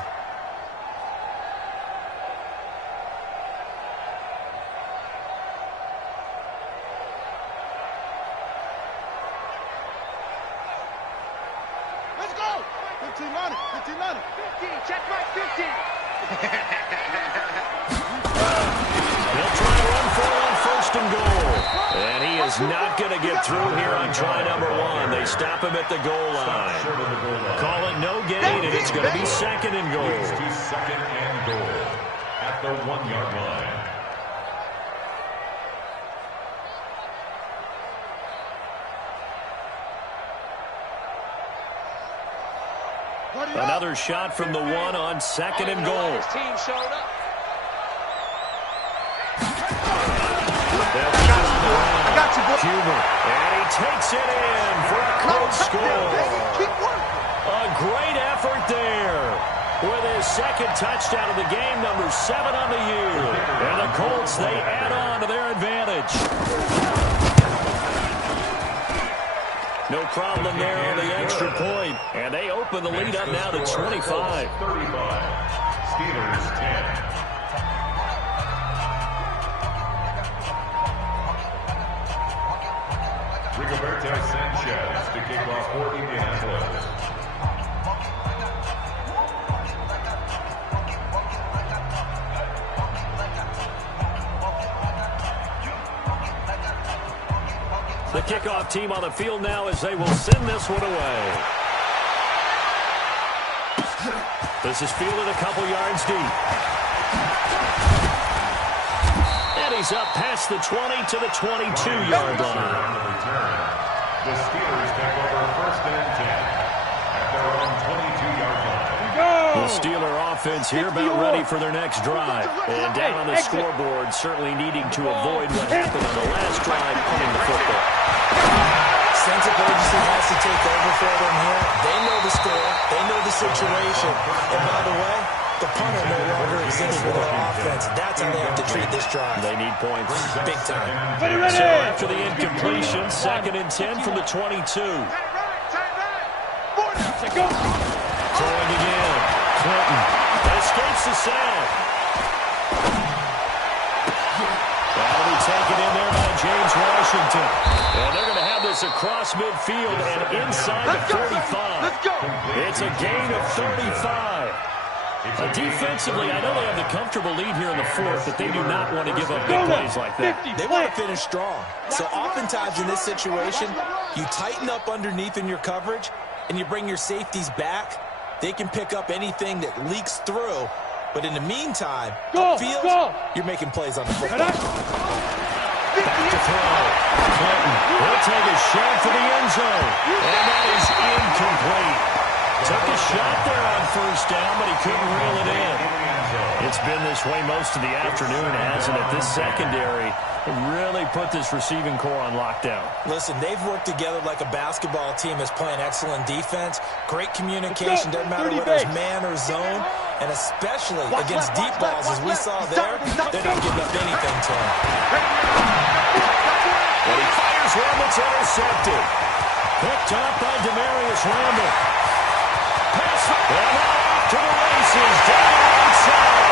Let's go. 15 on it. 15 on it. 15. Check right 15. They'll try to run for it on 1st and goal. And he is not going to get through here on try number 1. They stop him at the goal line. Call it no gain, and it's going to be 2nd and goal. Moves to 2nd and goal at the 1-yard line. Another shot from the 1 on 2nd and goal. His team showed up. I got you, boy. Huber, and he takes it in for a close score. Keep working. A great effort there. With his 2nd touchdown of the game, number 7 on the year. And the Colts, they add on to their advantage. No problem there on the extra point. And they open the lead up now to 25. 35. Steelers 10. Rigoberto Sanchez to kick off for Indianapolis. The kickoff team on the field now as they will send this one away. This is fielded a couple yards deep. And he's up past the 20 to the 22-yard line. The Steelers take over 1st and 10 at their own 22-yard line. The Steeler offense here about ready for their next drive. And down on the scoreboard, certainly needing to avoid what happened on the last drive, punting the football. Sense of urgency has to take over for them here. They know the score. They know the situation. And by the way, the punter no longer exists for their offense. That's how they have to treat this drive. They need points. Big time. So after the incompletion, 2nd and 10 from the 22. Throwing again. Clinton escapes the sack. That'll be taken in there by James Washington. And they're going to have this across midfield and inside the 45. Let's go. It's a gain of 35. Defensively, I know they have the comfortable lead here in the 4th, but they do not want to give up big plays like that. They want to finish strong. So oftentimes in this situation, you tighten up underneath in your coverage, and you bring your safeties back. They can pick up anything that leaks through. But in the meantime, upfield, you're making plays on the football. Back to throw. Clinton will take a shot for the end zone. And that is incomplete. Took a shot there on 1st down, but he couldn't reel it in. It's been this way most of the afternoon, hasn't it? This secondary really put this receiving core on lockdown. Listen, they've worked together like a basketball team that's playing excellent defense. Great communication, doesn't matter whether it's man or zone. And especially against deep balls, as we saw there, they're not giving up anything to him. When he fires one that's intercepted. Picked up by Demarius Randall. Pass and off to the races down the outside.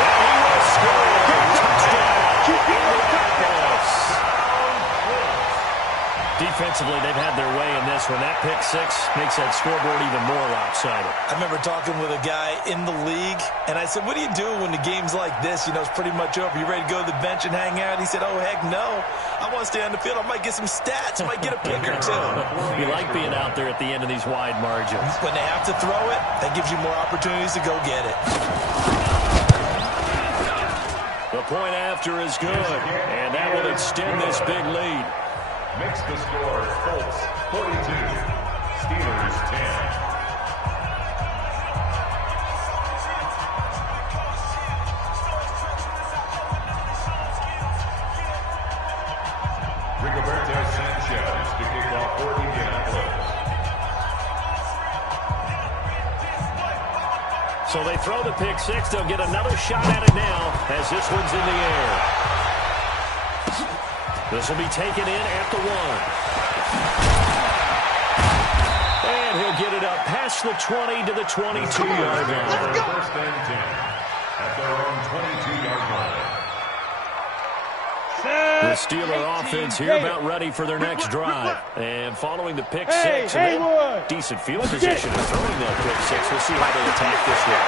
And he will score. Touchdown. Defensively, they've had their way in this one. That pick 6 makes that scoreboard even more lopsided. I remember talking with a guy in the league, and I said, what do you do when the game's like this? You know, it's pretty much over. You ready to go to the bench and hang out? He said, oh, heck no. I want to stay on the field. I might get some stats. I might get a pick or two. You like being out there at the end of these wide margins. When they have to throw it, that gives you more opportunities to go get it. The point after is good, and that will extend this big lead. Makes the score Colts 42, Steelers 10. throw the pick six. They'll get another shot at it now as this one's in the air. This will be taken in at the 1. And he'll get it up past the 20 to the 22-yard line. First and 10 at their own 22-yard line. The Steeler offense here about ready for their next drive. And following the pick six, and decent field position and throwing that pick six. We'll see how they attack this one.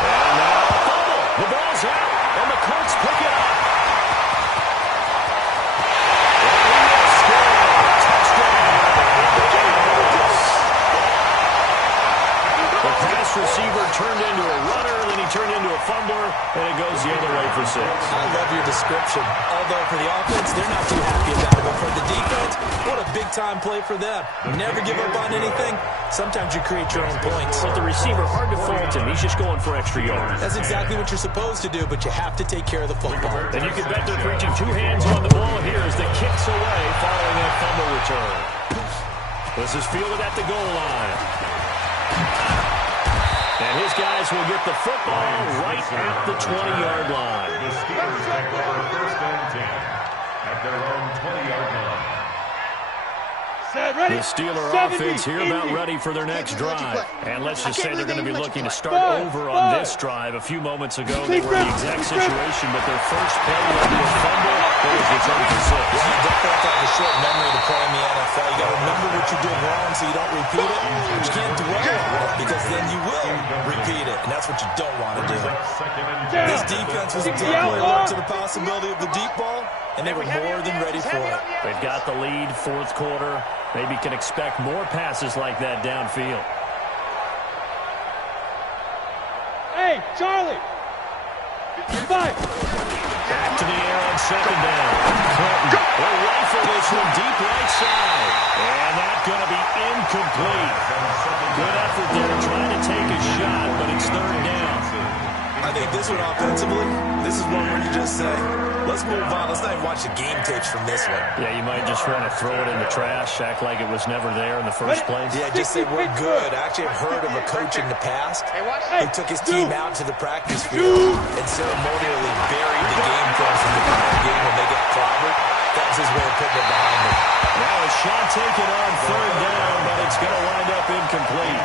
And now a fumble. The ball's out, and the Colts pick it up. Receiver turned into a runner, then he turned into a fumbler, and it goes the other way for 6. I love your description. Although for the offense, they're not too happy about it. But for the defense, what a big-time play for them. Never give up on anything. Sometimes you create your own points. But the receiver, hard to fault him. He's just going for extra yards. That's exactly what you're supposed to do, but you have to take care of the football. And you can bet they're reaching 2 hands on the ball here as the kick's away following that fumble return. This is fielded at the goal line. And his guys will get the football right at the 20-yard line. The Steelers take over first and 10 at their own 20-yard line. The Steeler offense here about ready for their next drive. And let's just say they're going to be looking to start over on this drive. A few moments ago, they were in the exact situation, but their first play led to a fumble. That was returned for 6. Yeah, you definitely have a short memory to play in the NFL. You got to remember what you did wrong so you don't repeat it. But you can't dwell on it because then you will repeat it, and that's what you don't want to do. This defense was definitely alert to the possibility of the deep ball, and they were more than ready for it. They've got the lead, fourth quarter. Maybe can expect more passes like that downfield. Hey, Charlie! 5. Back to the air on second down. Clinton will rifle this one deep right side. And that's going to be incomplete. Good effort there trying to take a shot, but it's third down. I think this one offensively, this is one where you just say, let's move on. Let's not even watch the game tapes from this one. Yeah, you might just want to throw it in the trash, act like it was never there in the first place. Yeah, just say we're good. I actually have heard of a coach in the past who took his team out to the practice field and ceremonially buried the game film from the prior game when they got clobbered. That was his way of putting it behind them. Now a shot taken on third down, but it's going to wind up incomplete.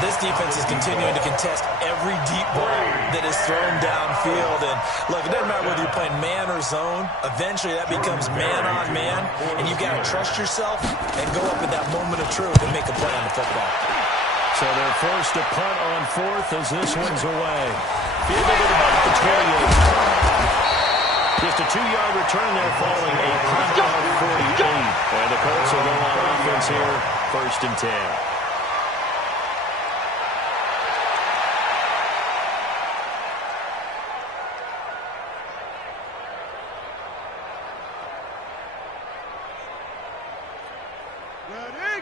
This defense is continuing to contest every deep ball that is thrown downfield. And look, it doesn't matter whether you're playing man or zone. Eventually that becomes man on man, and you got to trust yourself and go up at that moment of truth and make a play on the football. So they're forced to punt on fourth as this one's away. Fielded at about the 28. Just a 2-yard return there following a punt of 48. And the Colts will go on offense here, first and 10.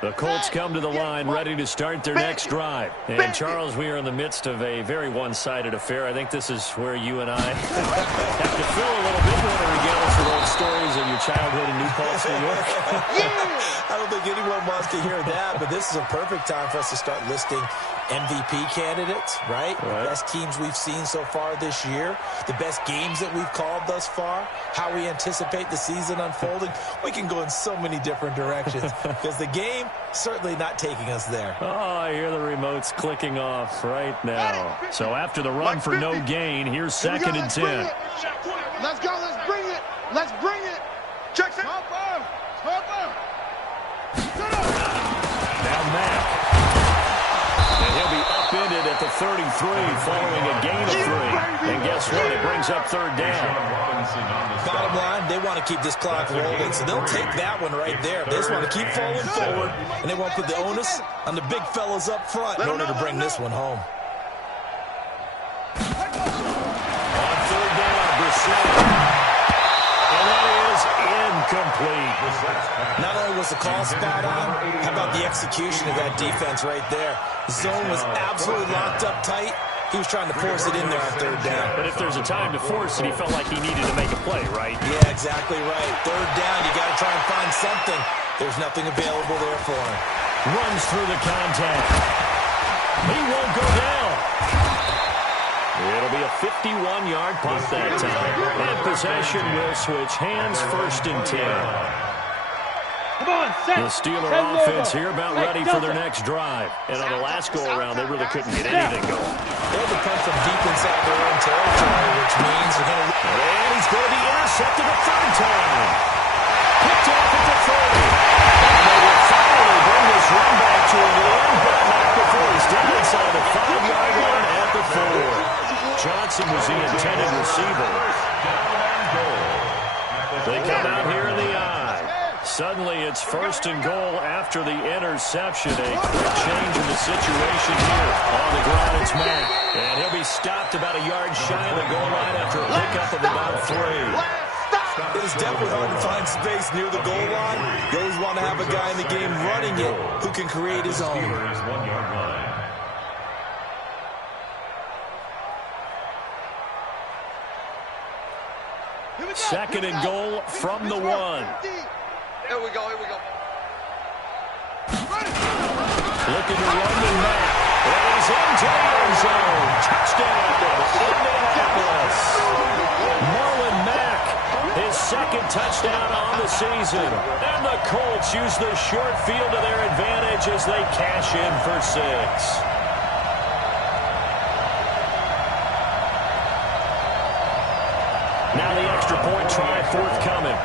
The Colts come to the line ready to start their next drive. And, Charles, we are in the midst of a very one-sided affair. I think this is where you and I have to fill a little bit more to regale us with old stories of your childhood in New Paltz, New York. I don't think anyone wants to hear that, but this is a perfect time for us to start listing MVP candidates, right? The best teams we've seen so far this year, the best games that we've called thus far, how we anticipate the season unfolding. We can go in so many different directions because the game certainly not taking us there. Oh, I hear the remotes clicking off right now. So after the run for no gain, here's second and 10. Let's go, let's bring it. Let's bring it. Check it. Now Mack. And he'll be upended at the 33 following a gain of 3. And guess what? It brings up third down. Bottom line, they want to keep this clock rolling, so they'll take that one right there. They just want to keep falling forward, and they won't put the onus on the big fellas up front in order to bring this one home. On third down, Brissett. And that is incomplete. Not only was the call spot on, how about the execution of that defense right there? The zone was absolutely locked up tight. He was trying to force it in there on third down. But if there's a time to force it, he felt like he needed to make a play, right? Yeah, exactly right. Third down, you got to try and find something. There's nothing available there for him. Runs through the contact. He won't go down. It'll be a 51-yard punt that time. And possession will switch hands, 1st and 10. The Steeler offense here about ready for their next drive. And on the last go-around, they really couldn't get anything going. They had to punt from deep inside their own territory, which means they're going to... And he's going to be intercepted a 3rd time. Picked off at the 30. And they will finally bring this run back to a end, but not before he's down inside the 5-yard line at the 4. Johnson was the intended receiver. They come out here in the eye. Suddenly it's 1st and goal after the interception. A quick change in the situation here. On the ground, it's Mack. And he'll be stopped about a yard shy of the goal line after a pickup of about 3. It is definitely hard to find space near the goal line. You always want to have a guy in the game running it who can create his own. 1-yard line. Second and goal from the 1. Here we go, here we go. Looking to run the Mack. And he's into the end zone. Touchdown, Indianapolis. Marlon Mack, his 2nd touchdown on the season. And the Colts use the short field to their advantage as they cash in for 6. Now the extra point try forthcoming.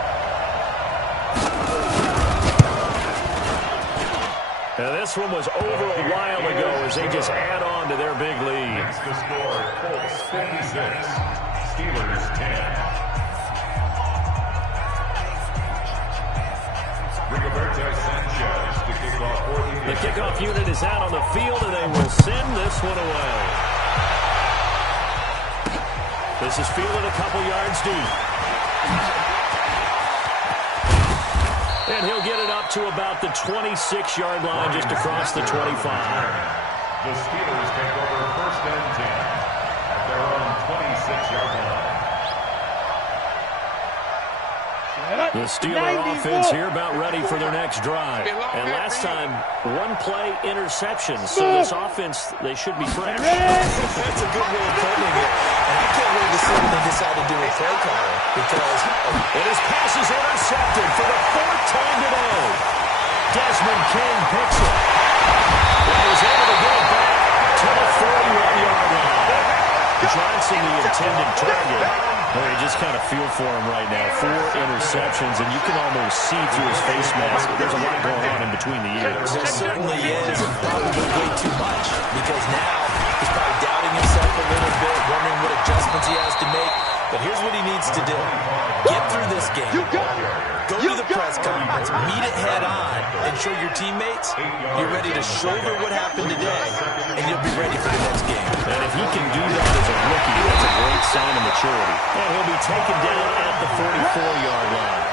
Now this one was over a while ago as they just add on to their big lead. It's the score, Colts 56, Steelers 10. Rigoberto Sanchez to kick off for the kickoff unit is out on the field, and they will send this one away. This is fielded a couple yards deep. And he'll get it up to about the 26-yard line, just across the 25. The Steelers take over 1st and 10 at their own 26-yard line. The Steeler offense here about ready for their next drive. And last time, 1-play interception. So this offense, they should be fresh. That's a good way of putting it. And I can't wait to see what they decide to do with play calling. Because his pass is intercepted for the 4th time today. Desmond King picks it. And he's able to get it back to the 41-yard line. Johnson, the intended target. Well, you just kind of feel for him right now. 4 interceptions, and you can almost see through his face mask. There's a lot going on in between the ears. There certainly is, and probably way too much. Because now he's probably doubting himself a little bit, wondering what adjustments he has to make. But here's what he needs to do. Get through this game. Go to the press conference, meet it head on, and show your teammates you're ready to shoulder what happened today, and you'll be ready for the next game. And if he can do that as a rookie, that's a great sign of maturity. And he'll be taken down at the 44-yard line.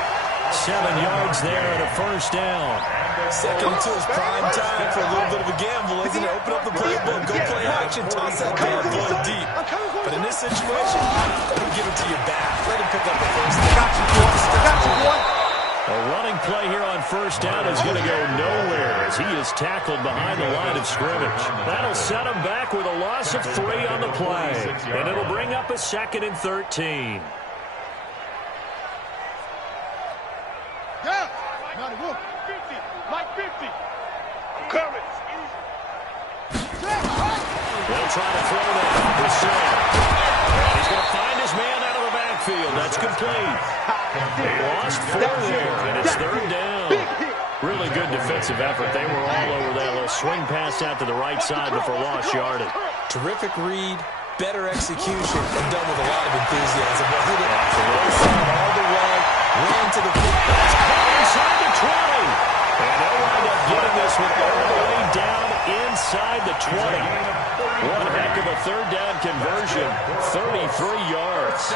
7 yards there and a 1st down. Second until it's prime time for a little bit of a gamble, isn't it? Open up the playbook, go play action, toss that bad boy deep. But in this situation, go and give it to your back. Let him pick up the 1st down. Got you, boy. A running play here on 1st down is going to go nowhere as he is tackled behind the line of scrimmage. That'll set him back with a loss of 3 on the play. And it'll bring up a 2nd and 13. Yeah. 91. 50. Mike 50. I'm coming. They'll try to throw that. And he's going to find his man out of the backfield. That's complete. They lost 4 there, and it's 3rd down. Really good defensive effort. They were all over that little swing pass out to the right side before lost yardage. Terrific read, better execution, and done with a lot of enthusiasm. But hit it all the way, ran to the field. That's caught inside the 20. And they'll wind up getting this one all the way down inside the 20. One heck of a 3rd down conversion, 33 yards.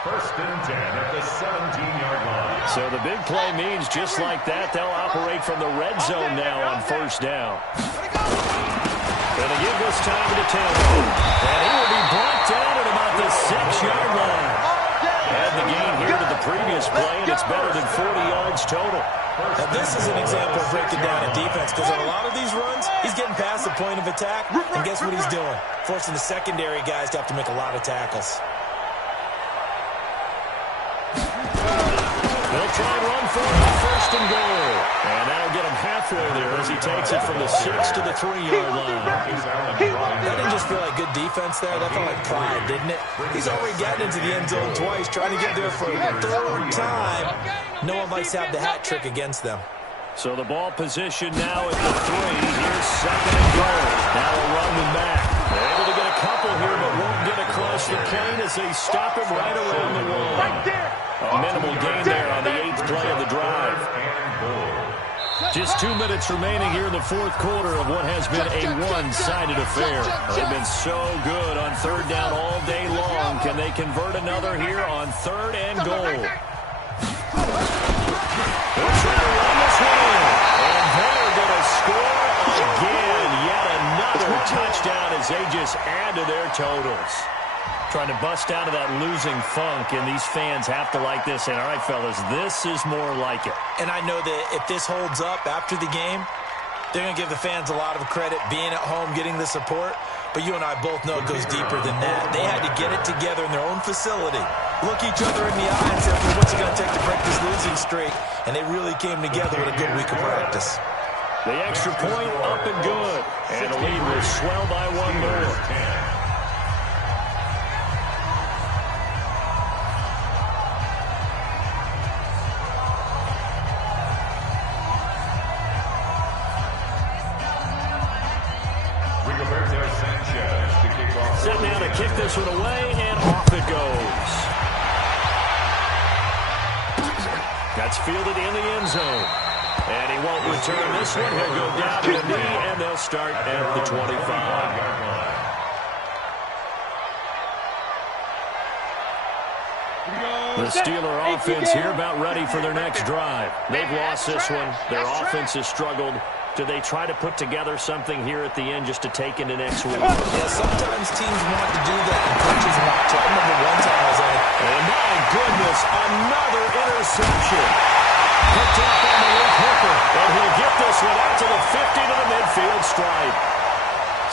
1st and 10 at the 17-yard line. So the big play means just like that, they'll operate from the red zone now on 1st down. Going to give this time to Tampa. And he will be brought down at about the 6-yard line. Add the gain here to the previous play, and it's better than 40 yards total. Now, this is an example of breaking down a defense because on a lot of these runs, he's getting past the point of attack, and guess what he's doing? Forcing the secondary guys to have to make a lot of tackles. They'll try and run for it on first and goal. And that'll get him halfway there as he takes it from the 6 to the 3-yard line. That didn't just feel like good defense there. That felt like pride, didn't it? He's already gotten into the end zone twice, trying to get there for a third time. No one likes to have the hat trick against them. So the ball position now at the 3. Here's second and goal. Now a run with Mack. They're able to get a couple here, but won't get across the plane as they stop him right around the wall. A minimal gain there on the 8th play of the drive. Just 2 minutes remaining here in the fourth quarter of what has been a one-sided affair. They've been so good on third down all day long. Can they convert another here on third and goal? They're trying to run this one in. And they're going to score again. Yet another touchdown as they just add to their totals. Trying to bust out of that losing funk, and these fans have to like this. And all right, fellas, this is more like it. And I know that if this holds up after the game, they're going to give the fans a lot of credit being at home, getting the support. But you and I both know it goes deeper than that. They had to get it together in their own facility, look each other in the eye and say, well, what's it going to take to break this losing streak? And they really came together with a good week of practice. The extra point up and good. And the lead will swell by one more. Set now to kick this one away, and off it goes. That's fielded in the end zone. And he won't return this one. He'll go down to the knee, and they'll start at the 25. The Steeler offense here about ready for their next drive. They've lost this one. Their offense has struggled. Do they try to put together something here at the end just to take into next week? Yeah, sometimes teams want to do that and coaches want to. I remember one time I was like, and my goodness, another interception. Picked up on the left hooker. And he'll get this one out to the 50 to the midfield stripe.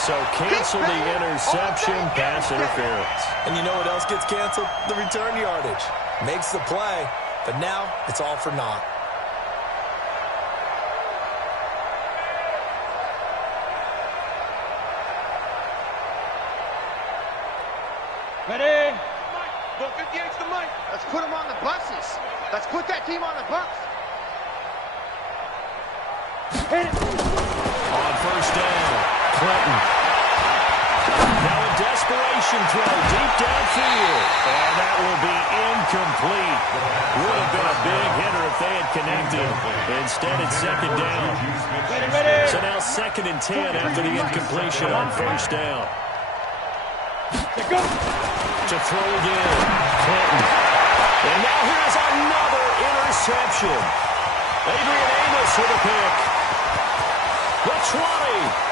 So cancel the interception, pass interference. And you know what else gets canceled? The return yardage. Makes the play, but now it's all for naught. Ready? Well, 58's the mic. Let's put them on the buses. Let's put that team on the bus. Hit it. On first down, Clinton. Now a desperation throw deep downfield. And that will be incomplete. Would have been a big hitter if they had connected. Instead, it's second down. Ready. So now 2nd and 10 after the incompletion on first down. Go. To throw again, Clinton. And now here's another interception. Adrian Amos with a pick. The 20.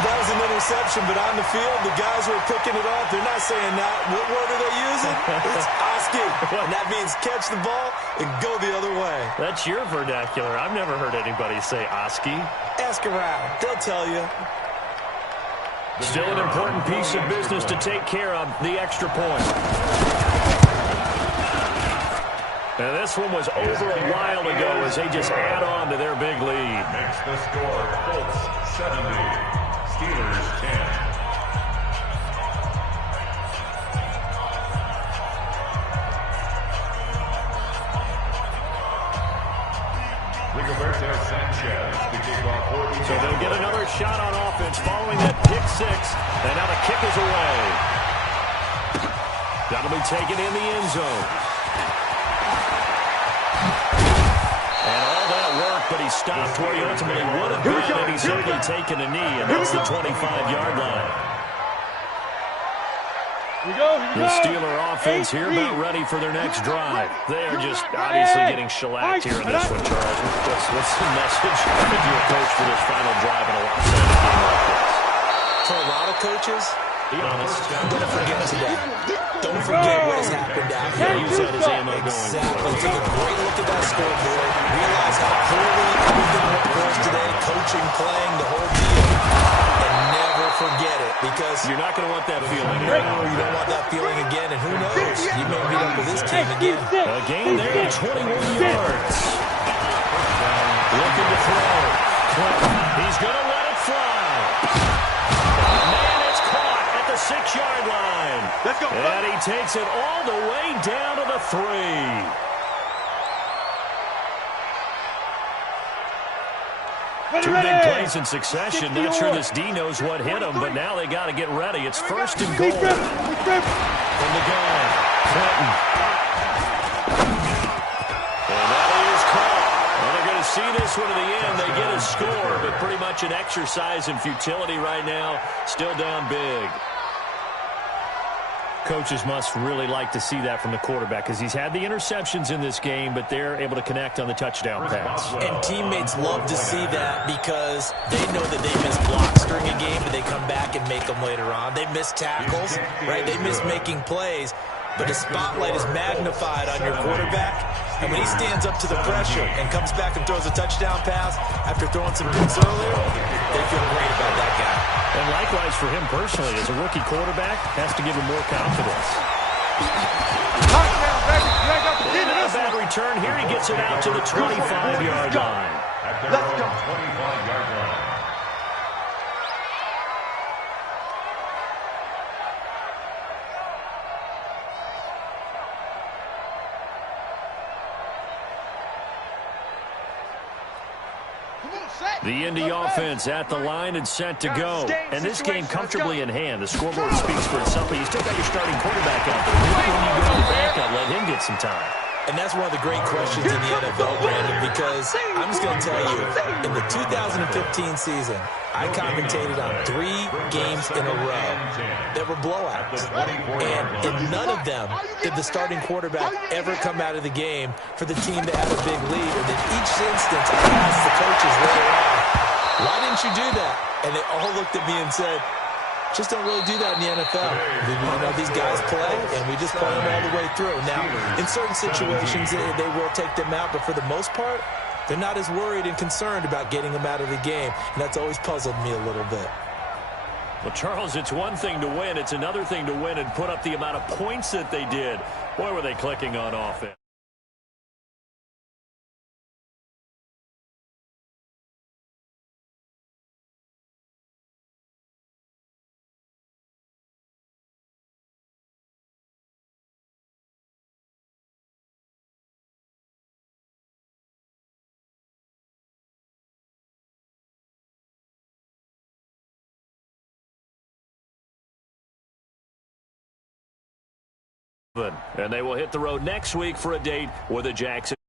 That was an interception, but on the field, the guys who are picking it off, they're not saying that. What word are they using? It's Oski. And that means catch the ball and go the other way. That's your vernacular. I've never heard anybody say Oski. Ask around. They'll tell you. Still an important piece of business to take care of, the extra point. Now this one was over a while ago as they just add on to their big lead. Makes the score, Colts 70, Steelers 10. Rigoberto Sanchez to kick off 40. So they'll get another shot on offense following that pick six. And now the kick is away. That'll be taken in the end zone. And all that work, but he stopped where he ultimately would have been, and he's simply taken a knee, and that's the 25-yard line. Here we go. The Steeler offense here about ready for their next drive. They are just obviously getting shellacked here in this one, Charles. What's the message to your coach for this final drive in a lopsided game like this? For a lot of coaches, be honest, don't forget today. Don't forget what has happened out here. Use that as ammo going. Exactly. Take a great look at that scoreboard. Realize how poorly everything went for us today. Coaching, playing, the whole deal. And never forget it, because You're not going to want that feeling. no, you don't want that feeling again. And who knows? You may meet up with this team again. A gain there, 21 yards. Looking to throw. Clinton, he's going to let it fly. Man, it's caught at the 6-yard line. Let's go. And he takes it all the way down to the 3. Two big plays in succession. Not sure this D knows what hit him, but now they got to get ready. It's 1st and goal. From the gun, Clinton. And that is caught. Well, they're going to see this one to the end. They get a score, but pretty much an exercise in futility right now. Still down big. Coaches must really like to see that from the quarterback, because he's had the interceptions in this game, but they're able to connect on the touchdown pass. And teammates love to see that, because they know that they miss blocks during a game, but they come back and make them later on. They miss tackles, right? They miss making plays, but the spotlight is magnified on your quarterback. And when he stands up to the pressure and comes back and throws a touchdown pass after throwing some picks earlier, they feel great about that guy. And likewise for him personally, as a rookie quarterback, has to give him more confidence. Touchdown, baby. You ain't got to get Not a this bad one. return here. He gets it out to the 25-yard line. At their Let's go. 25-yard line. The Indy offense at the line and set to go. And this game comfortably in hand. The scoreboard speaks for itself, but you still got your starting quarterback out there. When you go to the backup, let him get some time. And that's one of the great questions in the NFL, Brandon, because I'm just going to tell you, in the 2015 season, I commentated on 3 games in a row that were blowouts. And in none of them did the starting quarterback ever come out of the game for the team that had a big lead. And in each instance, I asked the coaches later on, why didn't you do that? And they all looked at me and said, just don't really do that in the NFL. You know, these guys play, and we just play them all the way through. Now, in certain situations, they will take them out, but for the most part, they're not as worried and concerned about getting them out of the game, and that's always puzzled me a little bit. Well, Charles, it's one thing to win. It's another thing to win and put up the amount of points that they did. Boy, were they clicking on offense. And they will hit the road next week for a date with the Jackson.